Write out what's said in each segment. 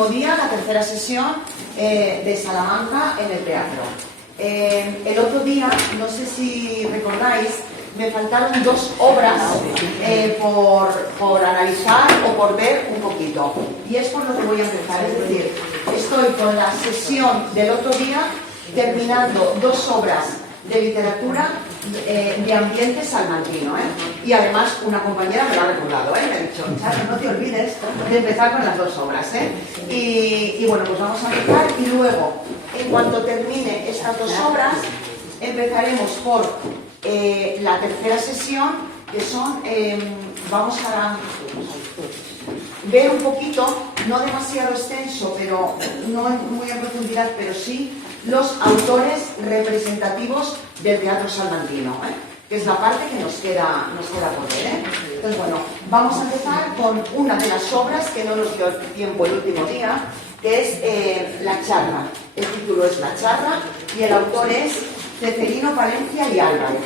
último día, la tercera sesión de Salamanca en el teatro. El otro día, no sé si recordáis, me faltaron dos obras por analizar o por ver un poquito. Y es por lo que voy a empezar. Es decir, estoy con la sesión del otro día terminando dos obras de literatura de ambiente salmantino, y además una compañera me lo ha recordado, me ha dicho, Charo, no te olvides de empezar con las dos obras, y bueno, pues vamos a empezar y luego, en cuanto termine estas dos obras, empezaremos por la tercera sesión, que son, vamos a ver un poquito, no demasiado extenso, pero no muy en profundidad, pero sí los autores representativos del teatro salmantino, que es la parte que nos queda por ver. Entonces, bueno, vamos a empezar con una de las obras que no nos dio tiempo el último día, que es La Charra. El título es La Charra y el autor es Ceferino Palencia y Álvarez.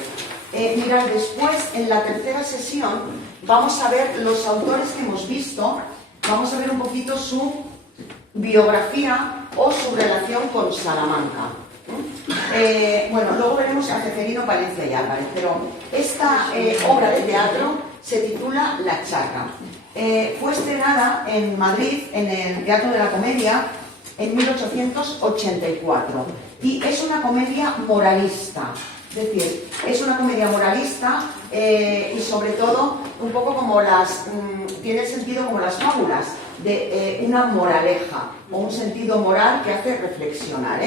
Mirad, después, en la tercera sesión, vamos a ver los autores que hemos visto, vamos a ver un poquito su biografía o su relación con Salamanca. Bueno, luego veremos a Ceferino Palencia y Álvarez, pero esta obra de teatro se titula La Charra. Fue estrenada en Madrid, en el Teatro de la Comedia, en 1884, y es una comedia moralista. Es decir, es una comedia moralista y sobre todo un poco como tiene sentido como las fábulas, de una moraleja o un sentido moral que hace reflexionar.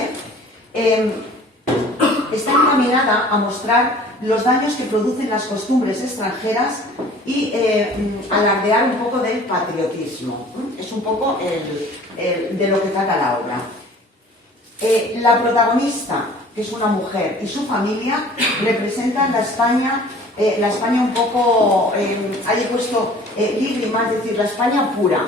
Está encaminada a mostrar los daños que producen las costumbres extranjeras y alardear un poco del patriotismo. Es un poco de lo que trata la obra. La protagonista, que es una mujer, y su familia representan la España un poco, ahí he puesto lígrima, es decir, la España pura,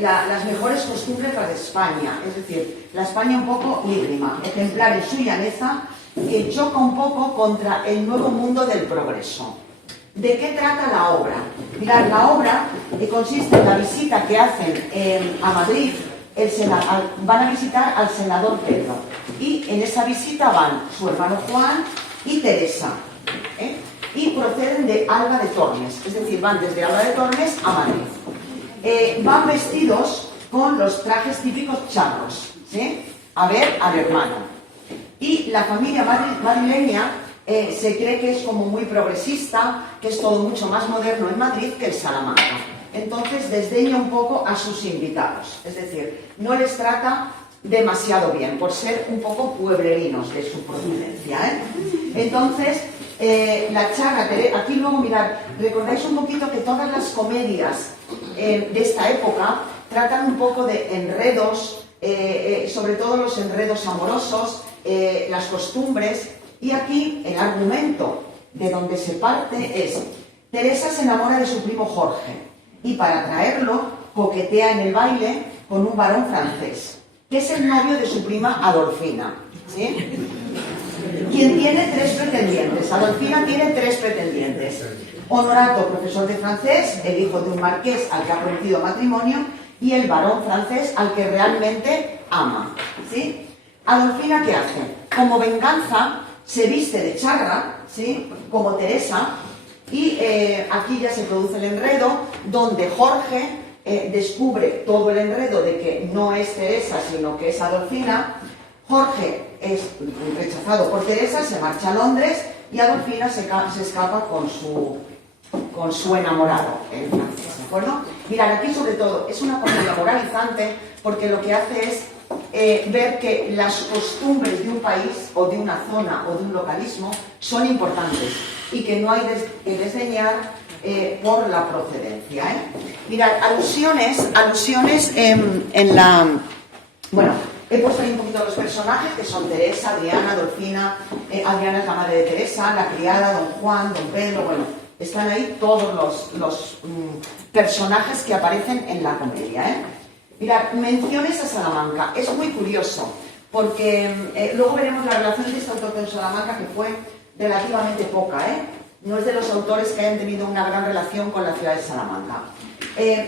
las mejores costumbres de España, es decir, la España un poco lígrima, ejemplar en su llaneza, que choca un poco contra el nuevo mundo del progreso. ¿De qué trata la obra? Mirad, la obra consiste en la visita que hacen a Madrid, van a visitar al senador Pedro, y en esa visita van su hermano Juan y Teresa, y proceden de Alba de Tormes, es decir, van desde Alba de Tormes a Madrid. Van vestidos con los trajes típicos charros, a ver al hermano. Y la familia madrileña se cree que es como muy progresista, que es todo mucho más moderno en Madrid que en Salamanca. Entonces desdeña un poco a sus invitados, es decir, no les trata demasiado bien por ser un poco pueblerinos de su procedencia. Entonces, La Charra, aquí luego mirad, recordáis un poquito que todas las comedias de esta época tratan un poco de enredos, sobre todo los enredos amorosos, las costumbres, y aquí el argumento de donde se parte es: Teresa se enamora de su primo Jorge y para atraerlo coquetea en el baile con un varón francés, que es el novio de su prima Adolfina, quien tiene tres pretendientes. Adolfina tiene tres pretendientes: Honorato, profesor de francés, el hijo de un marqués al que ha prometido matrimonio, y el varón francés al que realmente ama. Adolfina, ¿qué hace? Como venganza, se viste de charra, como Teresa, y aquí ya se produce el enredo, donde Jorge descubre todo el enredo de que no es Teresa, sino que es Adolfina. Jorge es rechazado por Teresa, se marcha a Londres, y Adolfina se escapa con su enamorado, el francés, ¿de acuerdo? Mirad, aquí sobre todo es una comedia moralizante, porque lo que hace es ver que las costumbres de un país o de una zona o de un localismo son importantes y que no hay que desdeñar por la procedencia. Mirad, alusiones en la... Bueno, he puesto ahí un poquito los personajes, que son Teresa, Adriana, Adolfina. Adriana es la madre de Teresa, la criada, don Juan, don Pedro. Bueno, están ahí todos los personajes que aparecen en la comedia. Mirad, menciones a Salamanca. Es muy curioso, porque luego veremos la relación de este autor con Salamanca, que fue relativamente poca. No es de los autores que hayan tenido una gran relación con la ciudad de Salamanca.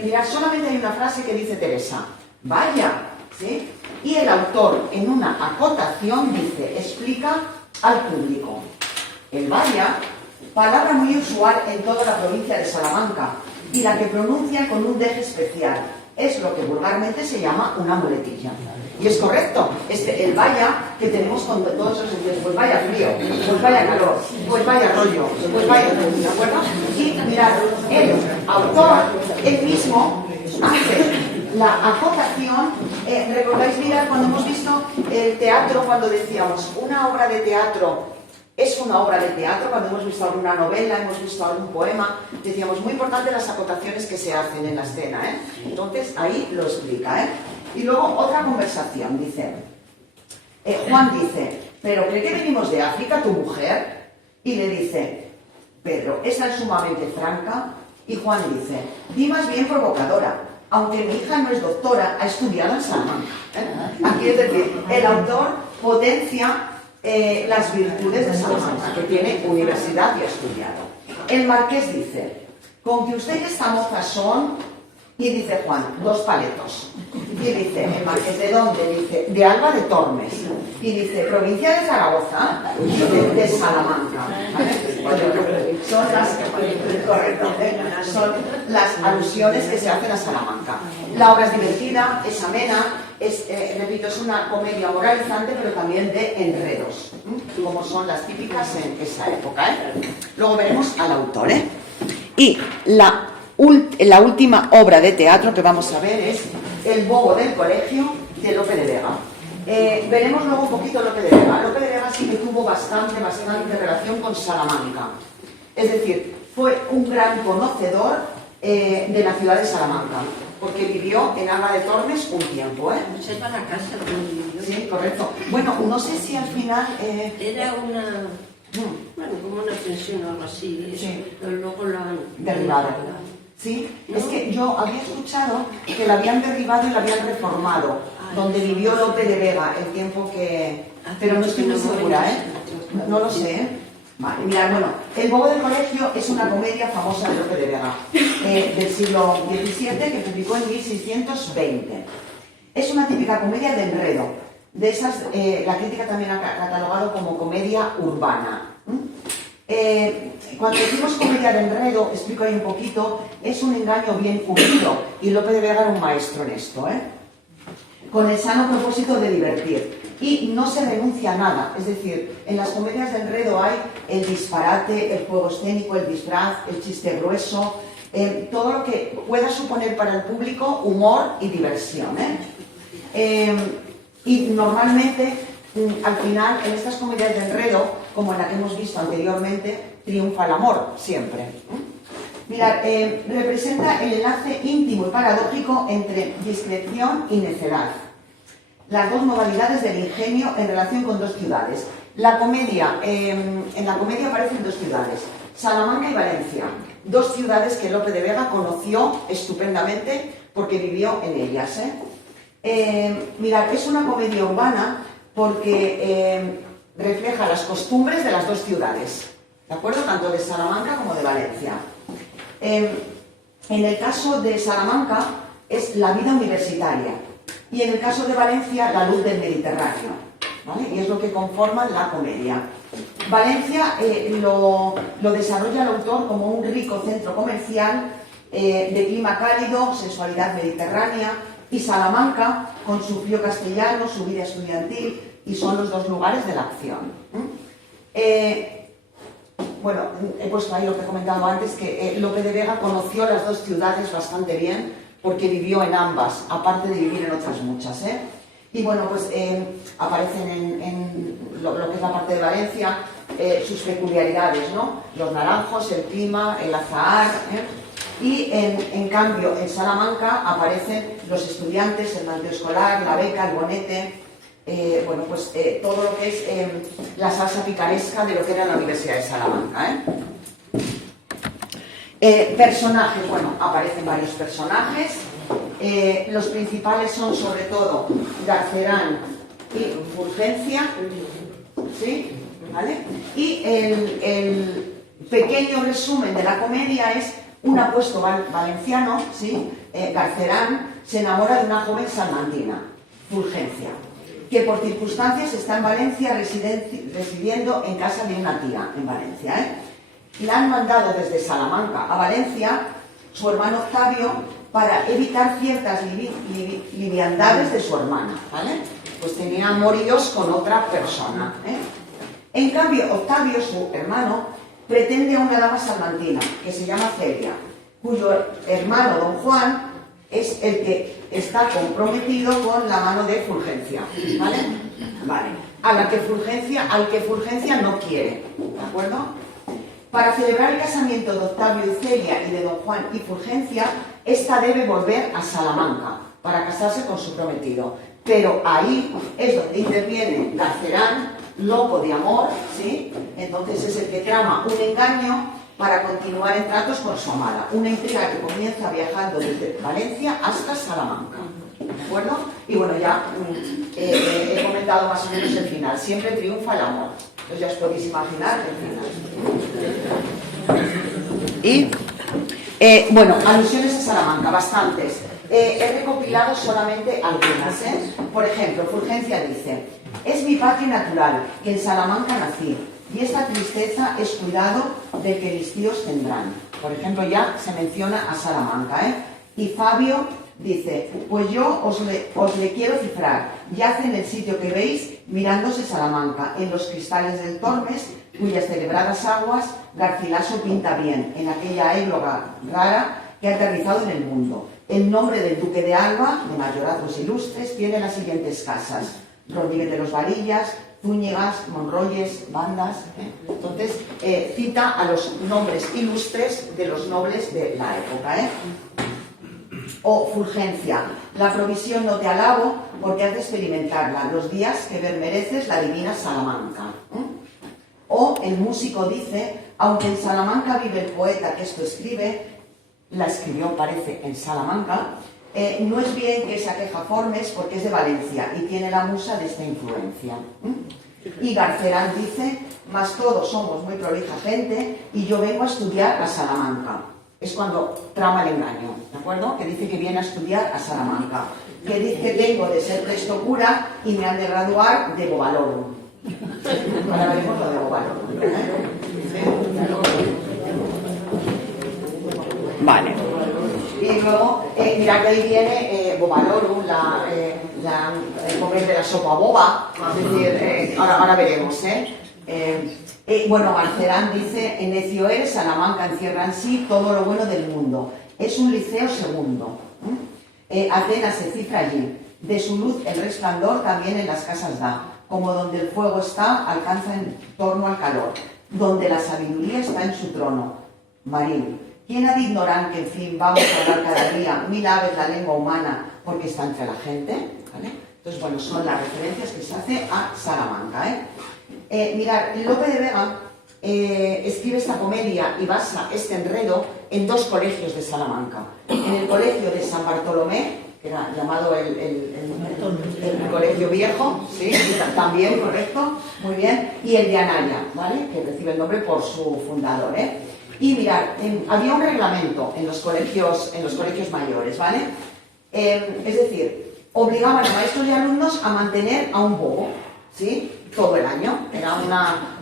Mirad, solamente hay una frase que dice Teresa: vaya, ¿sí? Y el autor, en una acotación, dice, explica al público. El vaya, palabra muy usual en toda la provincia de Salamanca y la que pronuncia con un deje especial. Es lo que vulgarmente se llama una muletilla. Y es correcto, el vaya que tenemos con todos esos sentidos, pues vaya frío, pues vaya calor, pues vaya rollo, pues vaya, ¿de acuerdo? Y mirad, el autor, él mismo, hace la acotación. ¿Recordáis, mirad, cuando hemos visto el teatro, cuando decíamos una obra de teatro es una obra de teatro, cuando hemos visto alguna novela, hemos visto algún poema, decíamos, muy importante las acotaciones que se hacen en la escena, ¿eh? Entonces, ahí lo explica, ¿eh? Y luego, otra conversación, dice, Juan dice, ¿pero cree que venimos de África, tu mujer? Y le dice, Pedro, esa es sumamente franca. Y Juan dice, di más bien provocadora, aunque mi hija no es doctora, ha estudiado en Salamanca, ¿eh? Aquí es decir, el autor potencia las virtudes de Salamanca, que tiene universidad y ha estudiado. El marqués dice, con que ustedes famosas son, y dice Juan, 2 paletos. Y dice, el marqués, ¿de dónde? Dice, de Alba de Tormes. Y dice, provincia de Zaragoza, de Salamanca. ¿Vale? Son las alusiones que se hacen a Salamanca. La obra es divertida, es amena, repito, es una comedia moralizante, pero también de enredos, como son las típicas en esa época, ¿eh? Luego veremos al autor, ¿eh? Y la última obra de teatro que vamos a ver es El bobo del colegio, de Lope de Vega. Veremos luego un poquito Lope de Vega. Lope de Vega sí que tuvo bastante relación con Salamanca. Es decir, fue un gran conocedor de la ciudad de Salamanca, porque vivió en Alba de Tormes un tiempo, ¿eh? Se va a la casa donde vivió. Sí, correcto. Bueno, no sé si al final... Era una... Bueno, como una pensión o algo así. Sí. Pero luego la han... derribado. Sí, ¿no? Es que yo había escuchado que la habían derribado y la habían reformado, donde vivió Lope de Vega, el tiempo que... Pero no estoy muy segura, ¿eh? No lo sé, ¿eh? Vale, mirad, bueno, El bobo del colegio es una comedia famosa de Lope de Vega, del siglo XVII, que publicó en 1620. Es una típica comedia de enredo, de esas, la crítica también ha catalogado como comedia urbana. Cuando decimos comedia de enredo, explico ahí un poquito, es un engaño bien cumplido, y Lope de Vega era un maestro en esto, ¿eh? Con el sano propósito de divertir. Y no se renuncia a nada, es decir, en las comedias de enredo hay el disparate, el juego escénico, el disfraz, el chiste grueso, todo lo que pueda suponer para el público humor y diversión, ¿eh? Y normalmente, al final, en estas comedias de enredo, como en la que hemos visto anteriormente, triunfa el amor, siempre. Mirad, representa el enlace íntimo y paradójico entre discreción y necedad. Las dos modalidades del ingenio en relación con 2 ciudades. En la comedia aparecen 2 ciudades, Salamanca y Valencia, 2 ciudades que Lope de Vega conoció estupendamente porque vivió en ellas, ¿eh? Mirad, es una comedia urbana porque refleja las costumbres de las 2 ciudades, ¿de acuerdo? Tanto de Salamanca como de Valencia. En el caso de Salamanca es la vida universitaria y en el caso de Valencia la luz del Mediterráneo, ¿vale? Y es lo que conforma la comedia. Valencia lo desarrolla el autor como un rico centro comercial de clima cálido, sensualidad mediterránea, y Salamanca con su frío castellano, su vida estudiantil, y son los 2 lugares de la acción. Bueno, he puesto ahí lo que he comentado antes, que Lope de Vega conoció las 2 ciudades bastante bien porque vivió en ambas, aparte de vivir en otras muchas, ¿eh? Y bueno, pues aparecen en lo que es la parte de Valencia sus peculiaridades, ¿no? Los naranjos, el clima, el azahar, ¿eh? Y en cambio en Salamanca aparecen los estudiantes, el manteo escolar, la beca, el bonete, bueno, pues todo lo que es la salsa picaresca de lo que era la Universidad de Salamanca, personajes, bueno, aparecen varios personajes. Los principales son sobre todo Garcerán y Fulgencia, ¿sí? ¿Vale? Y el pequeño resumen de la comedia es Un apuesto valenciano, ¿sí? Garcerán, se enamora de una joven salmantina, Fulgencia, que por circunstancias está en Valencia residiendo en casa de una tía en Valencia. La han mandado desde Salamanca a Valencia su hermano Octavio para evitar ciertas liviandades de su hermana, ¿vale? Pues tenía amoríos con otra persona. En cambio, Octavio, su hermano, pretende a una dama salmantina que se llama Celia, cuyo hermano don Juan es el que está comprometido con la mano de Fulgencia, ¿vale? Vale. Al que Fulgencia no quiere, ¿de acuerdo? Para celebrar el casamiento de Octavio y Celia y de don Juan y Fulgencia, esta debe volver a Salamanca para casarse con su prometido. Pero ahí es donde interviene Garcerán, loco de amor, ¿sí? Entonces es el que trama un engaño para continuar en tratos con su amada. Una intriga que comienza viajando desde Valencia hasta Salamanca. ¿De acuerdo? Y bueno, ya he comentado más o menos el final. Siempre triunfa el amor. Entonces ya os podéis imaginar el final. Y, bueno, alusiones a Salamanca, bastantes. He recopilado solamente algunas. Por ejemplo, Fulgencia dice: es mi patria natural, que en Salamanca nací, y esta tristeza es cuidado de que mis tíos tendrán. Por ejemplo, ya se menciona a Salamanca. Y Fabio dice: pues yo os le quiero cifrar, yace en el sitio que veis, mirándose Salamanca, en los cristales del Tormes, cuyas celebradas aguas Garcilaso pinta bien, en aquella égloga rara que ha aterrizado en el mundo. El nombre del duque de Alba, de mayorazgos ilustres, tiene las siguientes casas: Rodríguez de los Varillas, Zúñigas, Monroyes, Bandas. Entonces, cita a los nombres ilustres de los nobles de la época. O Fulgencia: la provisión no te alabo, porque has de experimentarla los días que ver mereces la divina Salamanca. O el músico dice: aunque en Salamanca vive el poeta que esto escribe, la escribió, parece, en Salamanca, no es bien que esa queja formes, porque es de Valencia y tiene la musa de esta influencia. Y Garcerán dice: mas todos somos muy prolija gente y yo vengo a estudiar a Salamanca. Es cuando trama el engaño, ¿de acuerdo? Que dice que viene a estudiar a Salamanca. Que dice que tengo de ser presto cura y me han de graduar de Bobalorum. Ahora veremos lo de Bobalorum. Vale. Y luego, mirad que ahí viene Bobalorum, el comer de la sopa boba. Es decir, ahora veremos, bueno, Garcerán dice: en necio eres, Salamanca encierra en sí todo lo bueno del mundo. Es un liceo segundo. Atenas se cifra allí. De su luz el resplandor también en las casas da. Como donde el fuego está, alcanza en torno al calor. Donde la sabiduría está en su trono. Marín: ¿quién ha de ignorar que, en fin, vamos a hablar cada día 1000 aves la lengua humana porque está entre la gente? ¿Vale? Entonces, bueno, son las referencias que se hace a Salamanca. Mirad, Lope de Vega escribe esta comedia y basa este enredo en dos colegios de Salamanca. En el colegio de San Bartolomé, que era llamado el colegio viejo, ¿sí? También, correcto, muy bien, y el de Anaya, ¿vale? Que recibe el nombre por su fundador. Y mirad, había un reglamento en los colegios mayores, ¿vale? Es decir, obligaban a maestros y alumnos a mantener a un bobo, ¿sí? Todo el año. Era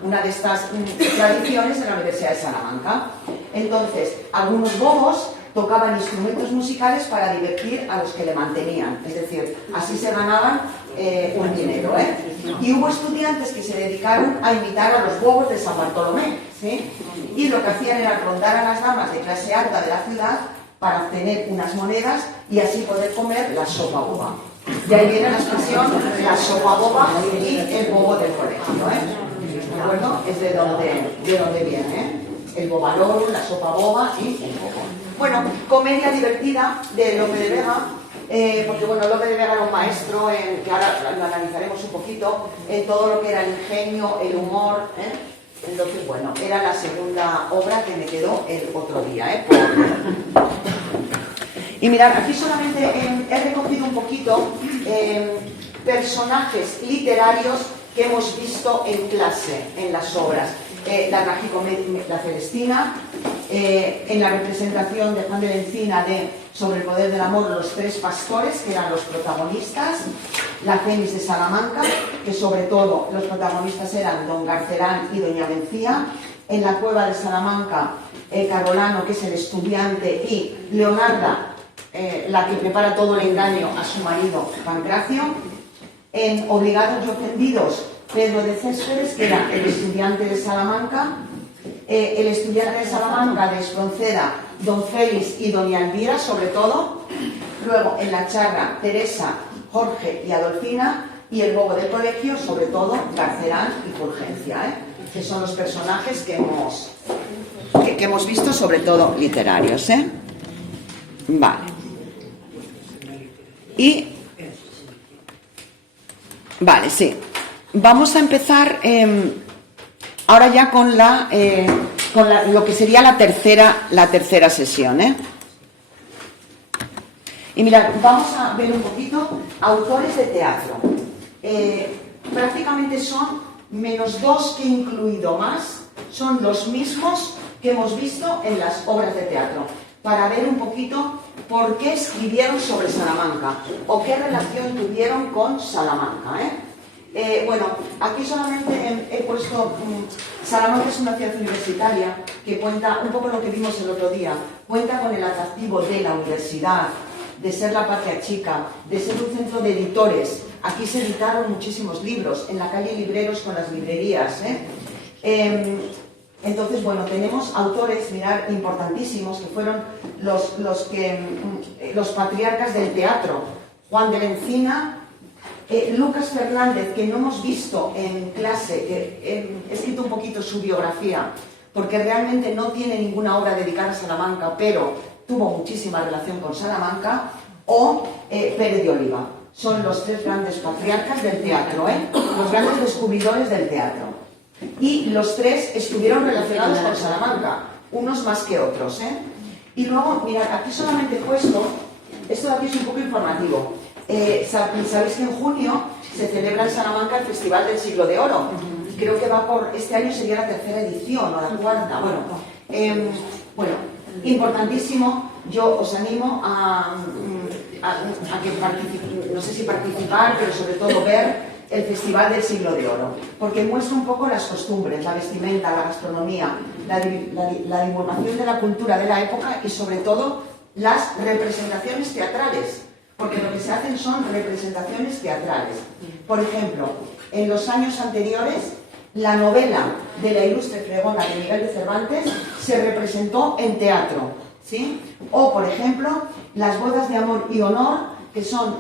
una de estas tradiciones de la Universidad de Salamanca. Entonces, algunos bobos tocaban instrumentos musicales para divertir a los que le mantenían. Es decir, así se ganaban un dinero. Y hubo estudiantes que se dedicaron a imitar a los bobos de San Bartolomé, ¿sí? Y lo que hacían era rondar a las damas de clase alta de la ciudad para obtener unas monedas y así poder comer la sopa boba. De ahí viene la expresión la sopa boba y el bobo del colegio, ¿de acuerdo? Es de donde viene, el bobalorum, la sopa boba y el bobo. Bueno, comedia divertida de Lope de Vega, porque bueno, Lope de Vega era un maestro, que ahora lo analizaremos un poquito, en todo lo que era el ingenio, el humor. Entonces, bueno, era la segunda obra que me quedó el otro día. Y mirad, aquí solamente he recogido un poquito personajes literarios que hemos visto en clase, en las obras. la Celestina, en la representación de Juan de la Encina de Sobre el poder del amor, los tres pastores, que eran los protagonistas, la Fénix de Salamanca, que sobre todo los protagonistas eran don Garcerán y doña Mencía, en la cueva de Salamanca, Carolano, que es el estudiante, y Leonarda, la que prepara todo el engaño a su marido Pancracio, en Obligados y Ofendidos, Pedro de Céspedes, que era el estudiante de Salamanca, el estudiante de Salamanca de Espronceda, don Félix y doña Elvira, sobre todo. Luego, en la charra, Teresa, Jorge y Adolfina, y el bobo del colegio, sobre todo, Garcerán y Fulgencia, que son los personajes que hemos visto, sobre todo literarios. Vale. Vale, sí. Vamos a empezar ahora ya con lo que sería la tercera sesión. Y mirad, vamos a ver un poquito autores de teatro. Prácticamente son menos dos que he incluido más, son los mismos que hemos visto en las obras de teatro, para ver un poquito por qué escribieron sobre Salamanca o qué relación tuvieron con Salamanca. Bueno, aquí solamente he puesto Salamanca es una ciudad universitaria que cuenta un poco lo que vimos el otro día, cuenta con el atractivo de la universidad, de ser la patria chica, de ser un centro de editores. Aquí se editaron muchísimos libros, en la calle libreros con las librerías. Entonces, bueno, tenemos autores, mirad, importantísimos, que fueron los patriarcas del teatro. Juan de la Encina, Lucas Fernández, que no hemos visto en clase, que he escrito un poquito su biografía, porque realmente no tiene ninguna obra dedicada a Salamanca, pero tuvo muchísima relación con Salamanca, o Pérez de Oliva. Son los tres grandes patriarcas del teatro, los grandes descubridores del teatro. Y los tres estuvieron relacionados con Salamanca, unos más que otros. Y luego, mirad, aquí solamente he puesto, esto de aquí es un poco informativo. Sabéis que en junio se celebra en Salamanca el Festival del Siglo de Oro. Creo que este año sería la tercera edición o la cuarta. Bueno, importantísimo. Yo os animo a que no sé si participar, pero sobre todo ver el Festival del Siglo de Oro, porque muestra un poco las costumbres, la vestimenta, la gastronomía, la divulgación de la cultura de la época y sobre todo las representaciones teatrales, porque lo que se hacen son representaciones teatrales. Por ejemplo, en los años anteriores, la novela de la ilustre fregona de Miguel de Cervantes se representó en teatro, ¿sí? O, por ejemplo, las bodas de amor y honor, que son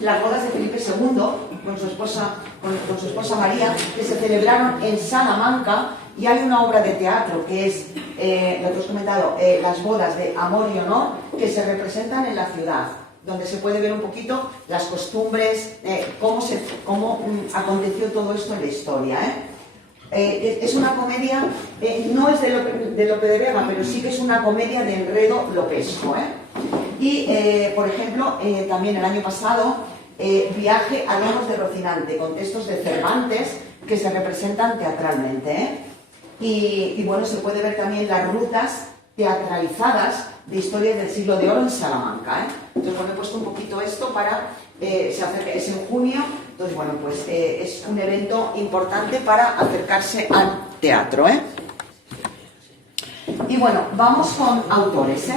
las bodas de Felipe II con su esposa María, que se celebraron en Salamanca, y hay una obra de teatro que es, lo que os he comentado, las bodas de amor y honor, que se representan en la ciudad, donde se puede ver un poquito las costumbres, cómo aconteció todo esto en la historia. Es una comedia, no es de Lope de Vega, pero sí que es una comedia de enredo lopesco. Y, por ejemplo, también el año pasado, Viaje a Lemos de Rocinante, con textos de Cervantes que se representan teatralmente. Y bueno, se puede ver también las rutas teatralizadas de historias del Siglo de Oro en Salamanca. Entonces, bueno, he puesto un poquito esto para... es en junio, entonces, bueno, pues es un evento importante para acercarse al teatro. Y bueno, vamos con autores.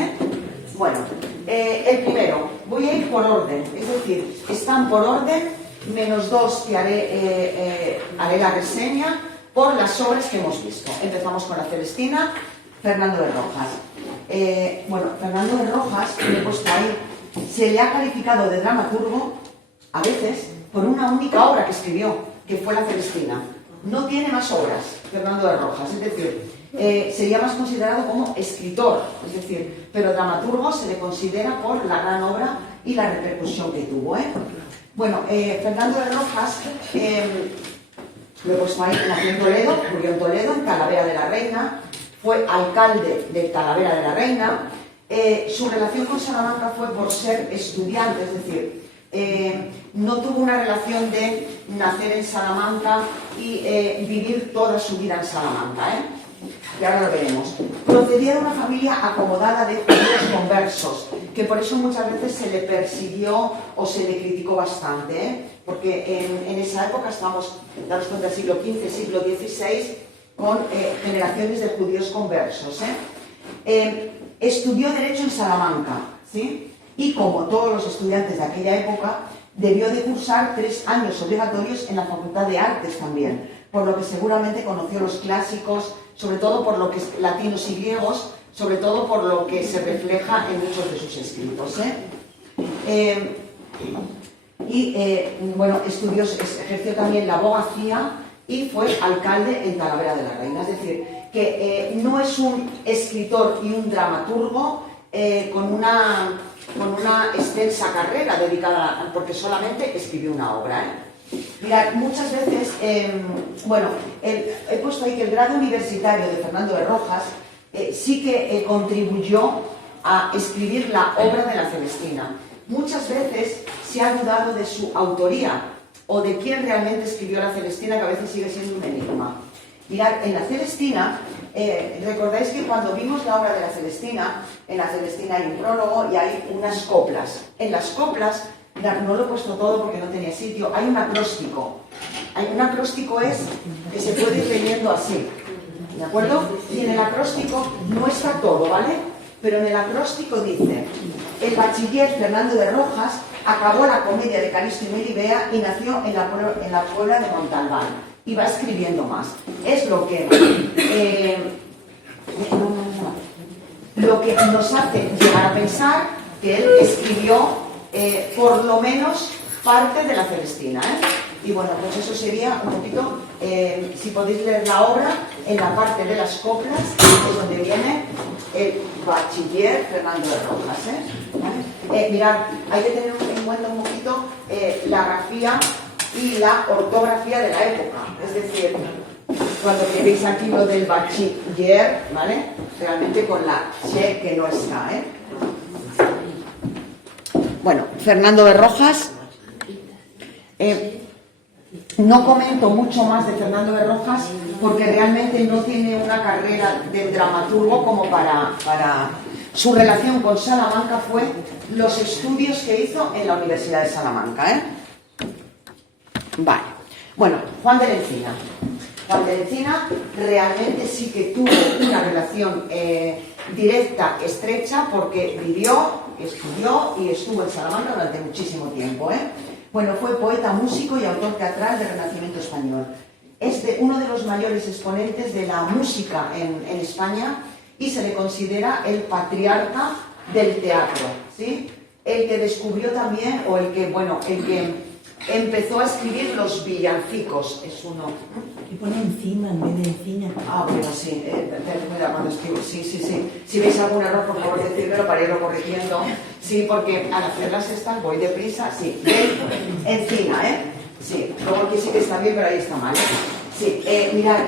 Bueno, el primero, voy a ir por orden, es decir, están por orden, menos dos que haré la reseña por las obras que hemos visto. Empezamos con la Celestina, Fernando de Rojas. Bueno, Fernando de Rojas, que he puesto ahí, se le ha calificado de dramaturgo, a veces, por una única obra que escribió, que fue la Celestina. No tiene más obras, Fernando de Rojas, es decir, sería más considerado como escritor, es decir, pero dramaturgo se le considera por la gran obra y la repercusión que tuvo. Bueno, Fernando de Rojas, lo he puesto ahí, nació en Toledo, murió en Toledo, en Talavera de la Reina, fue alcalde de Talavera de la Reina. Su relación con Salamanca fue por ser estudiante, es decir, no tuvo una relación de nacer en Salamanca y vivir toda su vida en Salamanca, y ahora lo veremos. Procedía de una familia acomodada de judíos conversos, que por eso muchas veces se le persiguió o se le criticó bastante, porque en esa época estamos, daros cuenta, siglo XV, siglo XVI, con generaciones de judíos conversos. Estudió Derecho en Salamanca, ¿sí? Y como todos los estudiantes de aquella época, debió de cursar 3 años obligatorios en la Facultad de Artes también, por lo que seguramente conoció los clásicos, sobre todo por lo que es latinos y griegos, sobre todo por lo que se refleja en muchos de sus escritos. Bueno, ejerció también la abogacía y fue alcalde en Talavera de la Reina. Es decir, que no es un escritor y un dramaturgo con una extensa carrera dedicada, porque solamente escribió una obra. Mirad, muchas veces, bueno, he puesto ahí que el grado universitario de Fernando de Rojas sí que contribuyó a escribir la obra de la Celestina. Muchas veces se ha dudado de su autoría o de quién realmente escribió la Celestina, que a veces sigue siendo un enigma. Mirad, en la Celestina, recordáis que cuando vimos la obra de la Celestina, en la Celestina hay un prólogo y hay unas coplas. En las coplas, mirad, no lo he puesto todo porque no tenía sitio, hay un acróstico. Un acróstico es que se puede ir leyendo así, ¿de acuerdo? Y en el acróstico no está todo, ¿vale? Pero en el acróstico dice: el bachiller Fernando de Rojas acabó la comedia de Calisto y Melibea y nació en la Puebla de Montalbán. Y va escribiendo más. Es lo que nos hace llegar a pensar que él escribió por lo menos parte de la Celestina. Y bueno, pues eso sería un poquito, si podéis leer la obra, en la parte de las coplas es donde viene el bachiller Fernando de Rojas. ¿Vale? Mirad, hay que tener en cuenta un poquito la grafía y la ortografía de la época. Es decir, cuando veis aquí lo del bachiller, ¿vale? Realmente con la che que no está, Bueno, Fernando de Rojas. No comento mucho más de Fernando de Rojas porque realmente no tiene una carrera de dramaturgo como para... Su relación con Salamanca fue los estudios que hizo en la Universidad de Salamanca, Vale. Bueno, Juan de la Encina. Juan de la Encina realmente sí que tuvo una relación directa, estrecha, porque vivió, estudió y estuvo en Salamanca durante muchísimo tiempo, Bueno, fue poeta, músico y autor teatral del Renacimiento español. Es uno de los mayores exponentes de la música en España y se le considera el patriarca del teatro, ¿sí? El que descubrió también, o el que empezó a escribir los villancicos, es uno. Y pone encima en vez de encina. Ah, bueno, sí, cuidado cuando escribo, sí. Si veis algún error, por favor, decídmelo para irlo corrigiendo. Sí, porque al hacerlas estas voy deprisa, sí. Encima, Sí, luego aquí sí que está bien, pero ahí está mal. Sí, mirad,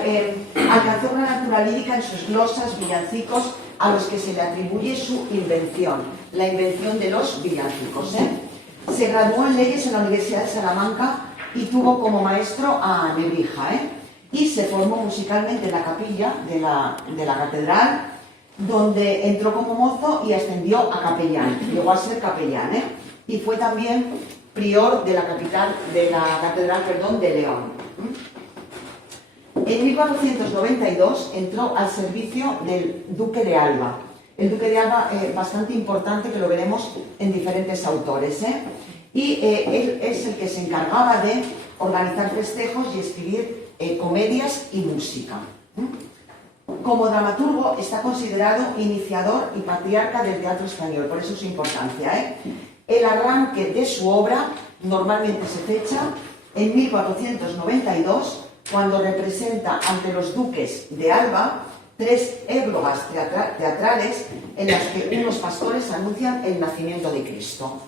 alcanzó una altura lírica en sus glosas, villancicos, a los que se le atribuye su invención, la invención de los villancicos, Se graduó en leyes en la Universidad de Salamanca y tuvo como maestro a Nebrija, y se formó musicalmente en la capilla de la catedral, donde entró como mozo y ascendió a capellán, llegó a ser capellán, y fue también prior de la catedral de León. En 1492 entró al servicio del duque de Alba. El duque de Alba, bastante importante, que lo veremos en diferentes autores, y él es el que se encargaba de organizar festejos y escribir comedias y música. Como dramaturgo está considerado iniciador y patriarca del teatro español, por eso su importancia. El arranque de su obra normalmente se fecha en 1492, cuando representa ante los duques de Alba 3 églogas teatrales en las que unos pastores anuncian el nacimiento de Cristo.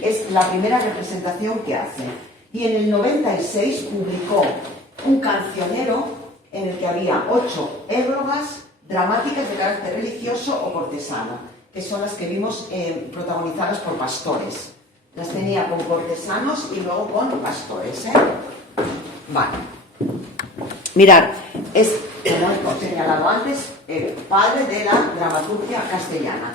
Es la primera representación que hace. Y en el 96 publicó un cancionero en el que había 8 églogas dramáticas de carácter religioso o cortesano, que son las que vimos protagonizadas por pastores. Las tenía con cortesanos y luego con pastores, ¿eh? Vale. Mirad, es, como he señalado antes, el padre de la dramaturgia castellana.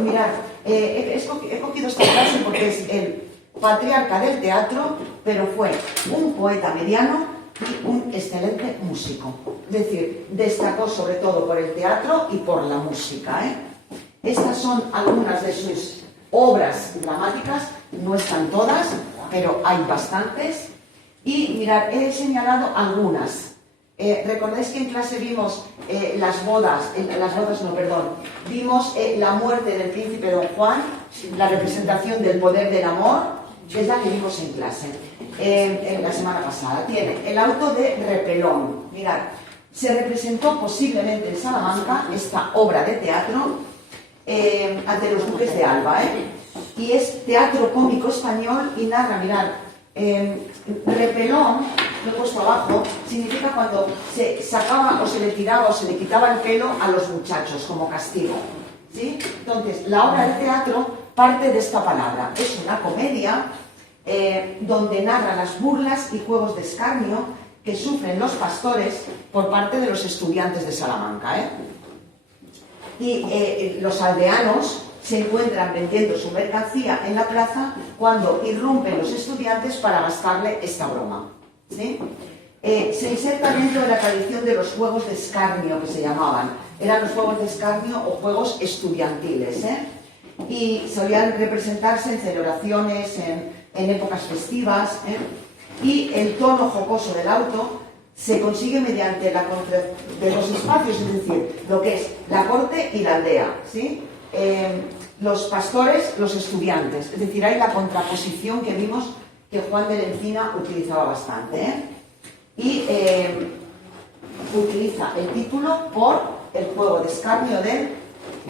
Mirad, he cogido esta frase porque es el patriarca del teatro, pero fue un poeta mediano y un excelente músico. Es decir, destacó sobre todo por el teatro y por la música, ¿eh? Estas son algunas de sus obras dramáticas, no están todas, pero hay bastantes. Y mirad, he señalado algunas. ¿Recordáis que en clase vimos vimos la muerte del príncipe Don Juan, la representación del poder del amor, que es la que vimos en clase en la semana pasada? Tiene el auto de Repelón. Mirad, se representó posiblemente en Salamanca esta obra de teatro ante los duques de Alba, y es teatro cómico español y narra, mirad, repelón, lo he puesto abajo, significa cuando se sacaba o se le tiraba o se le quitaba el pelo a los muchachos como castigo, ¿sí? Entonces, la obra de teatro parte de esta palabra. Es una comedia donde narra las burlas y juegos de escarnio que sufren los pastores por parte de los estudiantes de Salamanca, y los aldeanos se encuentran vendiendo su mercancía en la plaza cuando irrumpen los estudiantes para gastarle esta broma, ¿sí? Se inserta dentro de la tradición de los juegos de escarnio, que se llamaban. Eran los juegos de escarnio o juegos estudiantiles, y solían representarse en celebraciones, en épocas festivas, y el tono jocoso del auto se consigue mediante la de los espacios, es decir, lo que es la corte y la aldea, ¿sí? Los pastores, los estudiantes, es decir, hay la contraposición que vimos que Juan de la Encina utilizaba bastante, y utiliza el título por el juego de escarnio del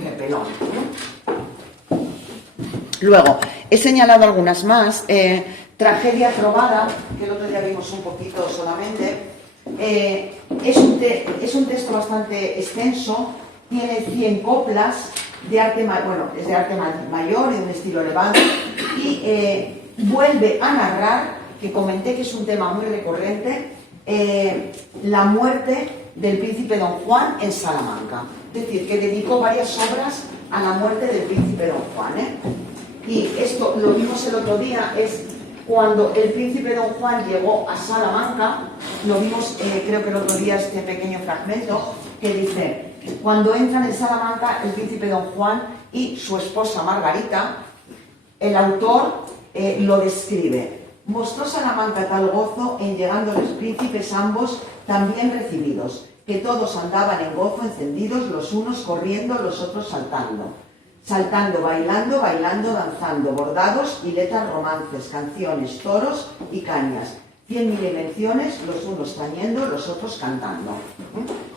repelón. Luego, he señalado algunas más. Tragedia trovada, que el otro día vimos un poquito solamente. Es un texto bastante extenso, tiene 100 coplas, de arte, es de arte mayor, en un estilo levante, y vuelve a narrar, que comenté que es un tema muy recurrente, la muerte del príncipe Don Juan en Salamanca. Es decir, que dedicó varias obras a la muerte del príncipe Don Juan, Y esto lo vimos el otro día, es cuando el príncipe Don Juan llegó a Salamanca, lo vimos, creo que el otro día, este pequeño fragmento, que dice: cuando entran en Salamanca el príncipe Don Juan y su esposa Margarita, el autor lo describe. Mostró Salamanca tal gozo en llegando los príncipes ambos tan bien recibidos, que todos andaban en gozo encendidos, los unos corriendo, los otros saltando. Saltando, bailando, danzando, bordados y letras, romances, canciones, toros y cañas. 100.000 invenciones, los unos tañendo, los otros cantando.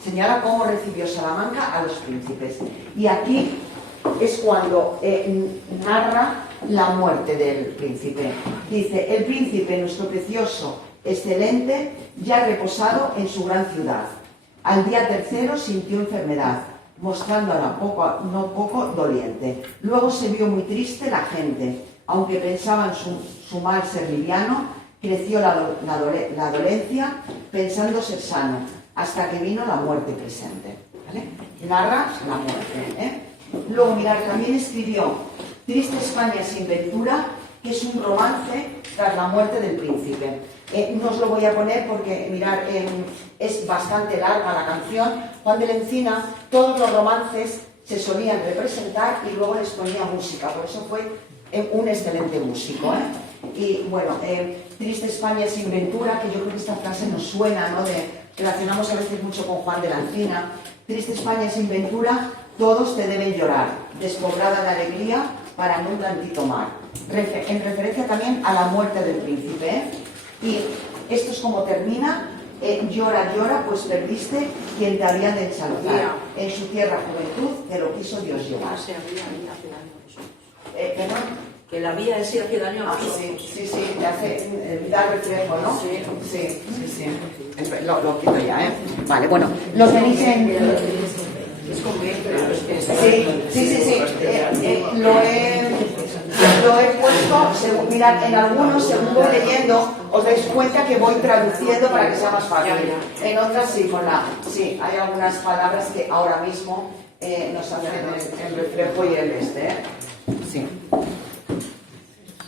Señala cómo recibió Salamanca a los príncipes. Y aquí es cuando narra la muerte del príncipe. Dice: el príncipe, nuestro precioso, excelente, ya reposado en su gran ciudad. Al día tercero sintió enfermedad, mostrándola no poco doliente. Luego se vio muy triste la gente, aunque pensaban su mal ser liviano, creció la dolencia, pensando ser sano, hasta que vino la muerte presente. ¿Vale? Narra la muerte. Luego, mirad, también escribió Triste España sin ventura, que es un romance tras la muerte del príncipe. No os lo voy a poner porque, mirad, es bastante larga la canción. Juan de la Encina, todos los romances se solían representar y luego les ponía música, por eso fue un excelente músico, Y bueno, Triste España sin ventura, que yo creo que esta frase nos suena, ¿no? Relacionamos a veces mucho con Juan de la Encina. Triste España sin ventura, todos te deben llorar, despoblada de alegría para en un tantito mar. En referencia también a la muerte del príncipe, Y esto es como termina: llora, llora, pues perdiste quien te había de ensalzar. En su tierra juventud te lo quiso Dios llevar. ¿Perdón? Que la vía es hace daño a nosotros. Sí, te hace dar reflejo, ¿no? Sí. Lo quito ya, Vale, bueno, los tenéis en... Es conveniente. Sí. Lo he puesto, Mirad, en algunos, según voy leyendo, os dais cuenta que voy traduciendo para que sea más fácil. En otras sí, sí, hay algunas palabras que ahora mismo nos hacen el reflejo y el Sí.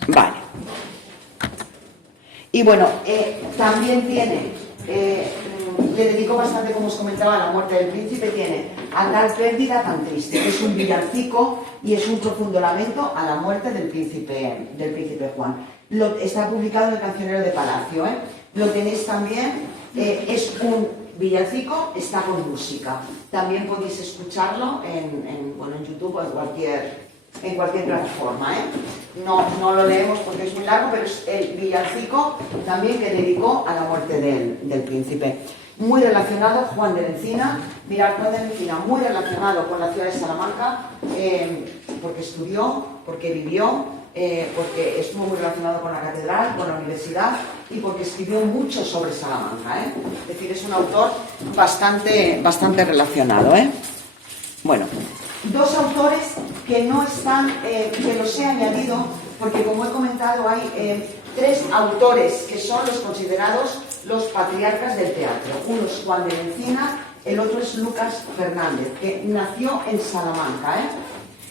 Vale. Y bueno, también tiene, le dedico bastante, como os comentaba, a la muerte del príncipe, tiene a tal pérdida tan triste, que es un villancico y es un profundo lamento a la muerte del príncipe Juan. Está publicado en el Cancionero de Palacio, Lo tenéis también, es un villancico, está con música. También podéis escucharlo en YouTube o en cualquier plataforma, No lo leemos porque es muy largo, pero es el villancico también que dedicó a la muerte del príncipe. Muy relacionado, Juan de la Encina, mirad, Juan de la Encina, muy relacionado con la ciudad de Salamanca, porque estudió, porque vivió, porque estuvo muy relacionado con la catedral, con la universidad y porque escribió mucho sobre Salamanca, Es decir, es un autor bastante relacionado, Bueno, dos autores que no están, que los he añadido, porque como he comentado hay tres autores que son los considerados los patriarcas del teatro. Uno es Juan de la Encina, el otro es Lucas Fernández, que nació en Salamanca,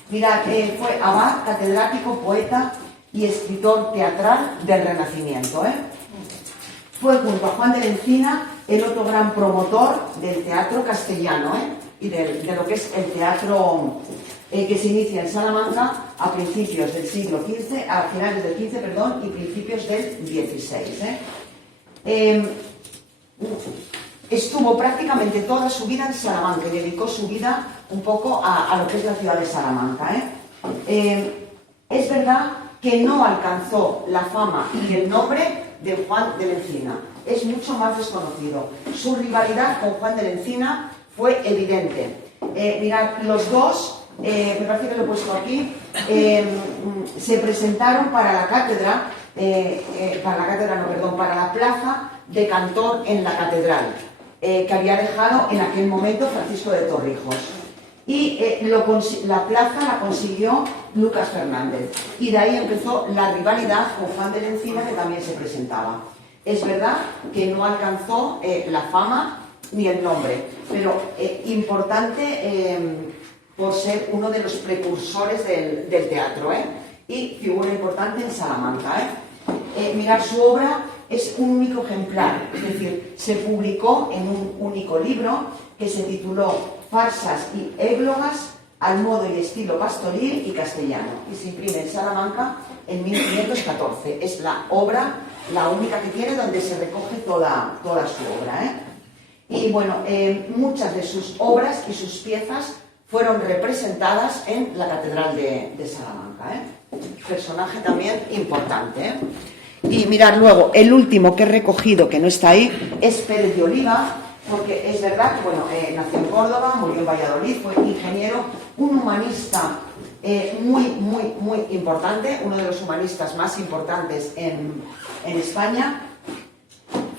Mirad, fue abad, catedrático, poeta y escritor teatral del Renacimiento, Fue junto a Juan de la Encina el otro gran promotor del teatro castellano, y de lo que es el teatro que se inicia en Salamanca a principios del siglo XV, a finales del XV, perdón, y principios del XVI. Estuvo prácticamente toda su vida en Salamanca y dedicó su vida un poco a lo que es la ciudad de Salamanca. Es verdad que no alcanzó la fama y el nombre de Juan de la Encina, es mucho más desconocido. Su rivalidad con Juan de la Encina fue evidente. Mirad, los dos, me parece que lo he puesto aquí, se presentaron para la cátedra, para la plaza de cantor en la catedral, que había dejado en aquel momento Francisco de Torrijos. Y la plaza la consiguió Lucas Fernández. Y de ahí empezó la rivalidad con Juan de la Encina, que también se presentaba. Es verdad que no alcanzó la fama ni el nombre, pero importante por ser uno de los precursores del teatro, y figura importante en Salamanca. Mirad, su obra es un único ejemplar, es decir, se publicó en un único libro que se tituló Farsas y églogas al modo y estilo pastoril y castellano, y se imprime en Salamanca en 1514. Es la obra, la única que tiene, donde se recoge toda su obra, Y bueno, muchas de sus obras y sus piezas fueron representadas en la Catedral de Salamanca, Personaje también importante, Y mirad, luego, el último que he recogido, que no está ahí, es Pérez de Oliva, porque es verdad que, bueno, nació en Córdoba, murió en Valladolid, fue ingeniero, un humanista muy importante, uno de los humanistas más importantes en España.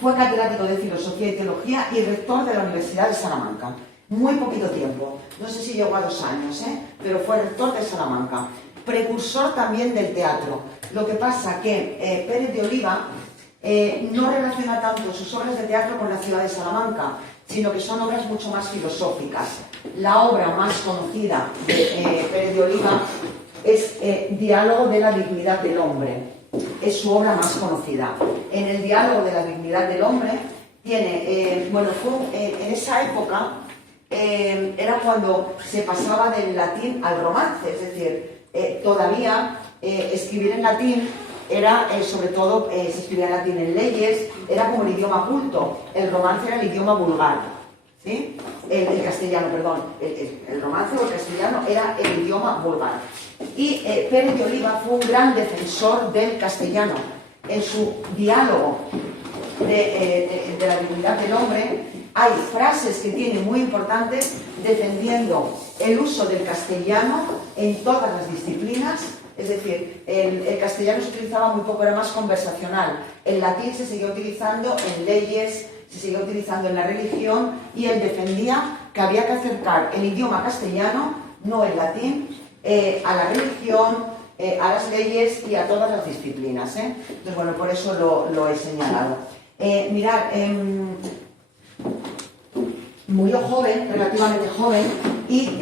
Fue catedrático de Filosofía y Teología y rector de la Universidad de Salamanca. Muy poquito tiempo, no sé si llegó a 2 años, pero fue rector de Salamanca. Precursor también del teatro. Lo que pasa que Pérez de Oliva no relaciona tanto sus obras de teatro con la ciudad de Salamanca, sino que son obras mucho más filosóficas. La obra más conocida de Pérez de Oliva es Diálogo de la dignidad del hombre. Es su obra más conocida. En el Diálogo de la dignidad del hombre tiene, en esa época era cuando se pasaba del latín al romance, es decir, todavía escribir en latín era, sobre todo, se escribía en latín en leyes, era como el idioma culto. El romance era el idioma vulgar, ¿sí? El castellano, perdón, el romance o el castellano era el idioma vulgar. Y Pérez de Oliva fue un gran defensor del castellano. En su Diálogo de la dignidad del hombre hay frases que tiene muy importantes defendiendo el uso del castellano en todas las disciplinas. Es decir, el castellano se utilizaba muy poco, era más conversacional. El latín se seguía utilizando en leyes, se seguía utilizando en la religión, y él defendía que había que acercar el idioma castellano, no el latín, a la religión, a las leyes y a todas las disciplinas. Entonces, bueno, por eso lo he señalado. Mirad, murió joven, relativamente joven, y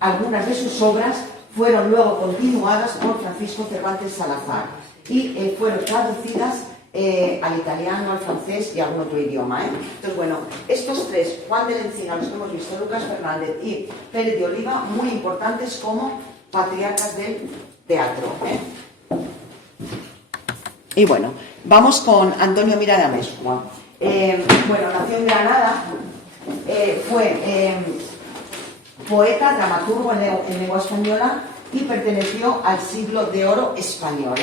algunas de sus obras fueron luego continuadas por Francisco Cervantes Salazar y fueron traducidas al italiano, al francés y a algún otro idioma. Entonces, bueno, estos tres, Juan de la Encina, los que hemos visto, Lucas Fernández y Pérez de Oliva, muy importantes como patriarcas del teatro. Y bueno, vamos con Antonio Mira de Amezcua. Bueno, nació en Granada, fue poeta, dramaturgo en lengua española y perteneció al siglo de oro español.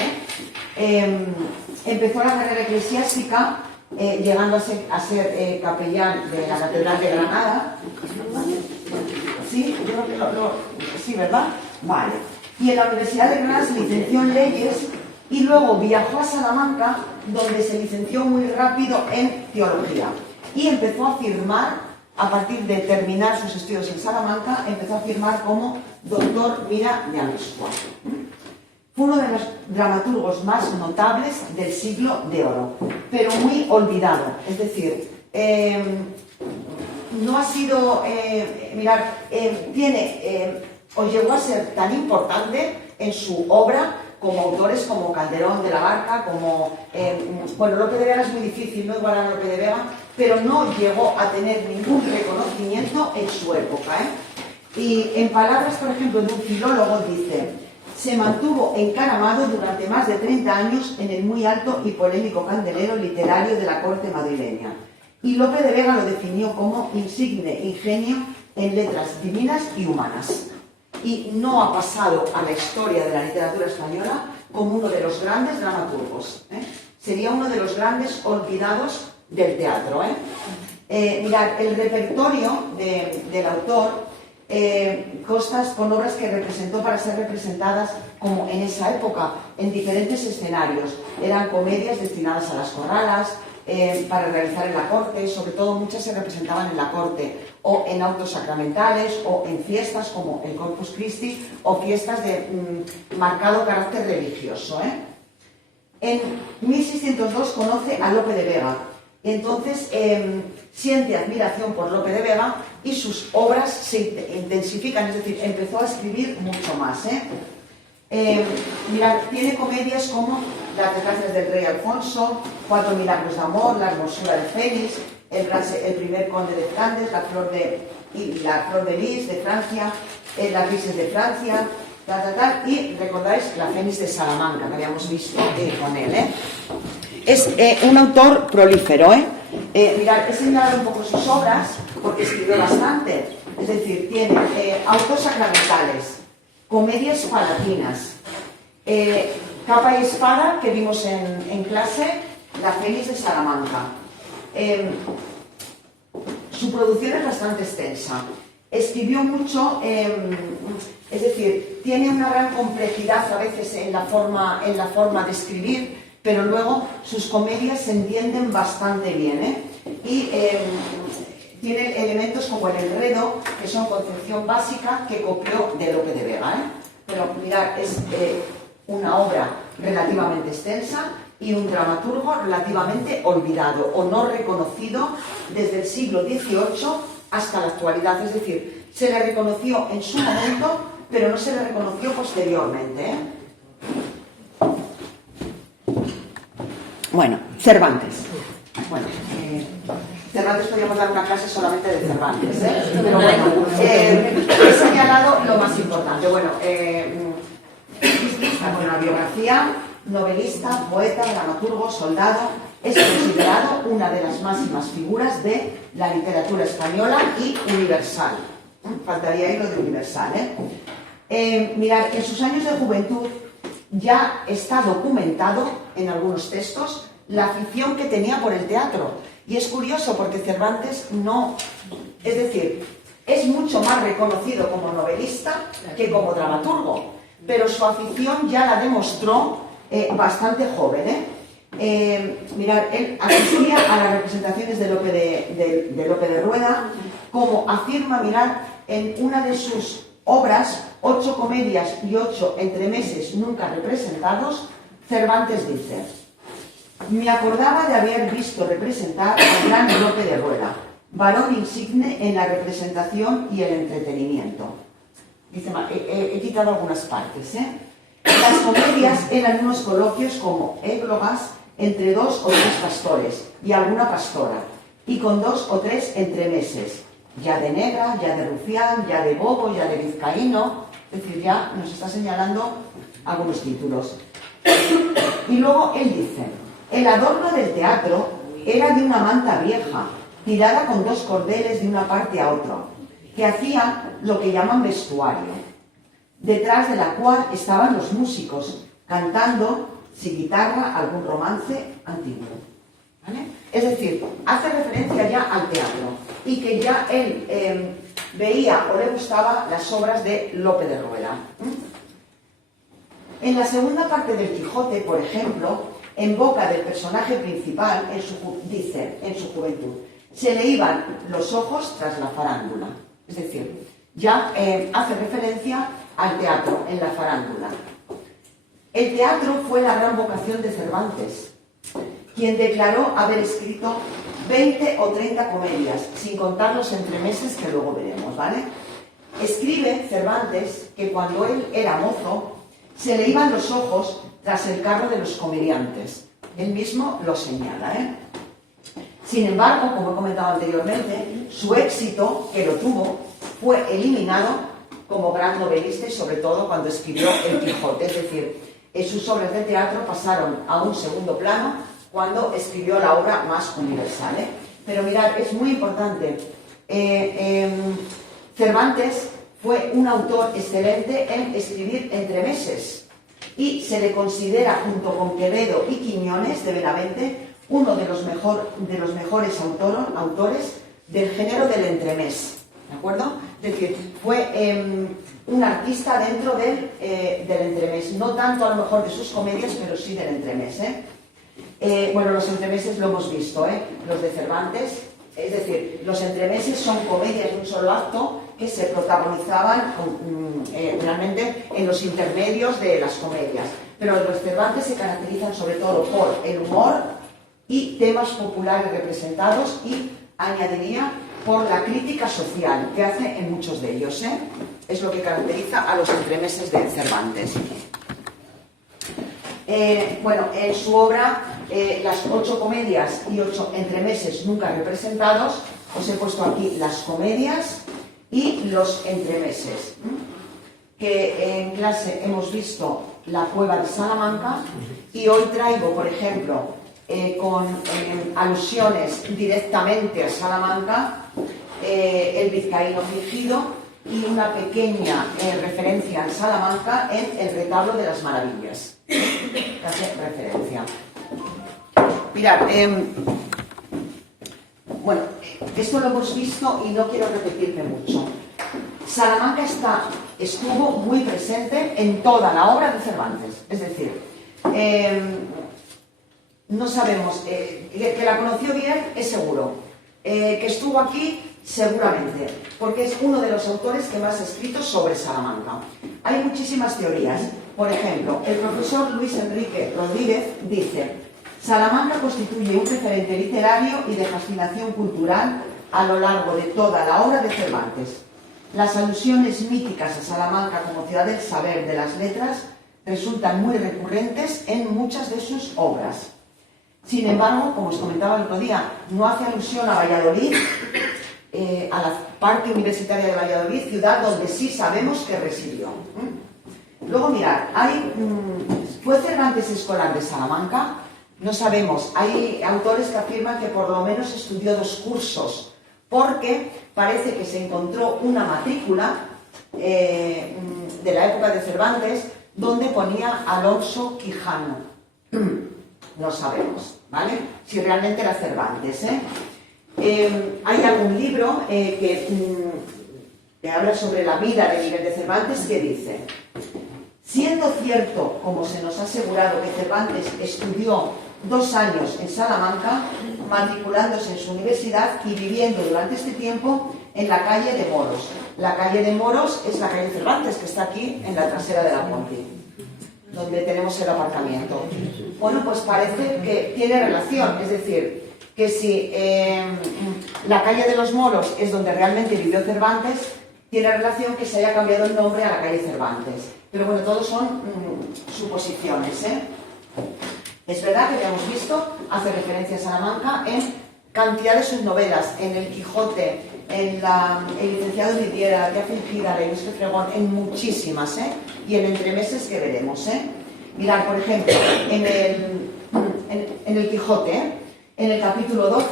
Empezó la carrera eclesiástica, llegando a ser capellán de la Catedral de Granada. Sí, yo creo que sí, ¿verdad? Vale. Y en la Universidad de Granada se licenció en leyes y luego viajó a Salamanca, donde se licenció muy rápido en teología. Y empezó a firmar, a partir de terminar sus estudios en Salamanca, empezó a firmar como doctor Mira de Amezcua. Fue uno de los dramaturgos más notables del siglo de oro, pero muy olvidado. Es decir, no ha sido, mirad, o llegó a ser tan importante en su obra como autores como Calderón de la Barca, como, bueno, Lope de Vega es muy difícil, no igualar a Lope de Vega, pero no llegó a tener ningún reconocimiento en su época. Y en palabras, por ejemplo, de un filólogo dice: se mantuvo encaramado durante más de 30 años en el muy alto y polémico candelero literario de la corte madrileña. Y Lope de Vega lo definió como insigne ingenio en letras divinas y humanas. Y no ha pasado a la historia de la literatura española como uno de los grandes dramaturgos. Sería uno de los grandes olvidados del teatro. Mirad, el repertorio del autor consta con obras que representó para ser representadas como en esa época, en diferentes escenarios. Eran comedias destinadas a las corralas, para realizar en la corte, sobre todo muchas se representaban en la corte, o en autos sacramentales, o en fiestas como el Corpus Christi, o fiestas de marcado carácter religioso. En 1602 conoce a Lope de Vega, y entonces siente admiración por Lope de Vega y sus obras se intensifican, es decir, empezó a escribir mucho más. Mirad, tiene comedias como Las desgracias del rey Alfonso, Cuatro milagros de amor, La hermosura de Félix, el primer conde de Flandes, la flor de lis de Francia, Las grises de Francia, y recordáis La Fénix de Salamanca, que habíamos visto con él. Es un autor prolífero. Mirad, he señalado un poco sus obras porque escribió bastante. Es decir, tiene autos sacramentales, comedias palatinas, Capa y espada, que vimos en clase, La Fénix de Salamanca. Su producción es bastante extensa. Escribió mucho, es decir, tiene una gran complejidad a veces en la forma de escribir, pero luego sus comedias se entienden bastante bien. Y tiene elementos como el enredo, que son concepción básica que copió de Lope de Vega. Pero mirad, es una obra relativamente extensa y un dramaturgo relativamente olvidado o no reconocido desde el siglo XVIII hasta la actualidad. Es decir, se le reconoció en su momento, pero no se le reconoció posteriormente. Bueno, Cervantes. Bueno, Cervantes podríamos dar una clase solamente de Cervantes, pero bueno, he señalado lo más importante. Bueno, la biografía, novelista, poeta, dramaturgo, soldado, es considerado una de las máximas figuras de la literatura española y universal. Faltaría ahí lo de universal. Mirad, en sus años de juventud ya está documentado en algunos textos la afición que tenía por el teatro. Y es curioso porque Cervantes no... Es decir, es mucho más reconocido como novelista que como dramaturgo, pero su afición ya la demostró bastante joven. Mirad, él asistía a las representaciones de Lope de Rueda, como afirma, mirad, en una de sus obras, 8 comedias y 8 entremeses nunca representados, Cervantes dice: me acordaba de haber visto representar al gran Lope de Rueda, varón insigne en la representación y el entretenimiento. Dice, he quitado algunas partes, ¿eh? Las comedias eran unos coloquios como églogas entre 2 o 3 pastores y alguna pastora, y con 2 o 3 entremeses, ya de negra, ya de rufián, ya de bobo, ya de vizcaíno. Es decir, ya nos está señalando algunos títulos. Y luego él dice: el adorno del teatro era de una manta vieja, tirada con 2 cordeles de una parte a otra, que hacía lo que llaman vestuario, detrás de la cual estaban los músicos, cantando, sin guitarra, algún romance antiguo. ¿Vale? Es decir, hace referencia ya al teatro, y que ya él veía o le gustaban las obras de Lope de Rueda. En la segunda parte del Quijote, por ejemplo, en boca del personaje principal, dice, en su juventud, se le iban los ojos tras la farándula. Es decir, ya hace referencia al teatro en la farándula. El teatro fue la gran vocación de Cervantes, quien declaró haber escrito 20 o 30 comedias, sin contar los entremeses que luego veremos, ¿vale? Escribe Cervantes que cuando él era mozo, se le iban los ojos tras el carro de los comediantes. Él mismo lo señala, ¿eh? Sin embargo, como he comentado anteriormente, su éxito, que lo tuvo, fue eliminado como gran novelista y sobre todo cuando escribió El Quijote. Es decir, sus obras de teatro pasaron a un segundo plano cuando escribió la obra más universal, ¿eh? Pero mirad, es muy importante. Cervantes fue un autor excelente en escribir entremeses y se le considera, junto con Quevedo y Quiñones de Benavente, uno de los mejores autores del género del entremés, ¿de acuerdo? Es decir, fue un artista dentro del entremés, no tanto a lo mejor de sus comedias, pero sí del entremés, bueno, los entremeses lo hemos visto, los de Cervantes, es decir, los entremeses son comedias de un solo acto que se protagonizaban realmente en los intermedios de las comedias, pero los Cervantes se caracterizan sobre todo por el humor y temas populares representados y, añadiría, por la crítica social que hace en muchos de ellos, es lo que caracteriza a los entremeses de Cervantes. Bueno, en su obra, las 8 comedias y 8 entremeses nunca representados, os he puesto aquí las comedias y los entremeses, que en clase hemos visto La cueva de Salamanca, y hoy traigo, por ejemplo, con alusiones directamente a Salamanca, El vizcaíno fingido, y una pequeña referencia a Salamanca en El retablo de las maravillas, que hace referencia. Mirad, bueno, esto lo hemos visto y no quiero repetirme mucho. Salamanca estuvo muy presente en toda la obra de Cervantes, es decir, no sabemos, que la conoció bien es seguro, que estuvo aquí seguramente, porque es uno de los autores que más ha escrito sobre Salamanca. Hay muchísimas teorías. Por ejemplo, el profesor Luis Enrique Rodríguez dice: Salamanca constituye un referente literario y de fascinación cultural a lo largo de toda la obra de Cervantes. Las alusiones míticas a Salamanca como ciudad del saber, de las letras, resultan muy recurrentes en muchas de sus obras. Sin embargo, como os comentaba el otro día, no hace alusión a Valladolid, a la parte universitaria de Valladolid, ciudad donde sí sabemos que residió. Luego, mirad, ¿fue Cervantes escolar de Salamanca? No sabemos. Hay autores que afirman que por lo menos estudió 2 cursos, porque parece que se encontró una matrícula de la época de Cervantes donde ponía Alonso Quijano. No sabemos, ¿vale? Si realmente era Cervantes, hay algún libro que habla sobre la vida de Miguel de Cervantes que dice: siendo cierto, como se nos ha asegurado, que Cervantes estudió 2 años en Salamanca, matriculándose en su universidad y viviendo durante este tiempo en la calle de Moros. La calle de Moros es la calle Cervantes, que está aquí en la trasera de la Ponti, donde tenemos el aparcamiento. Bueno, pues parece que tiene relación, es decir, que si la calle de los Moros es donde realmente vivió Cervantes, tiene relación que se haya cambiado el nombre a la calle Cervantes. Pero bueno, todos son suposiciones, ¿eh? Es verdad que ya hemos visto, hace referencia a Salamanca en cantidad de sus novelas, en El Quijote, en El licenciado Vidiera, La tía fingida, La ilustre Fregón, en muchísimas, ¿eh? Y en entremeses que veremos, ¿eh? Mirad, por ejemplo, en el Quijote, ¿eh? En el capítulo 12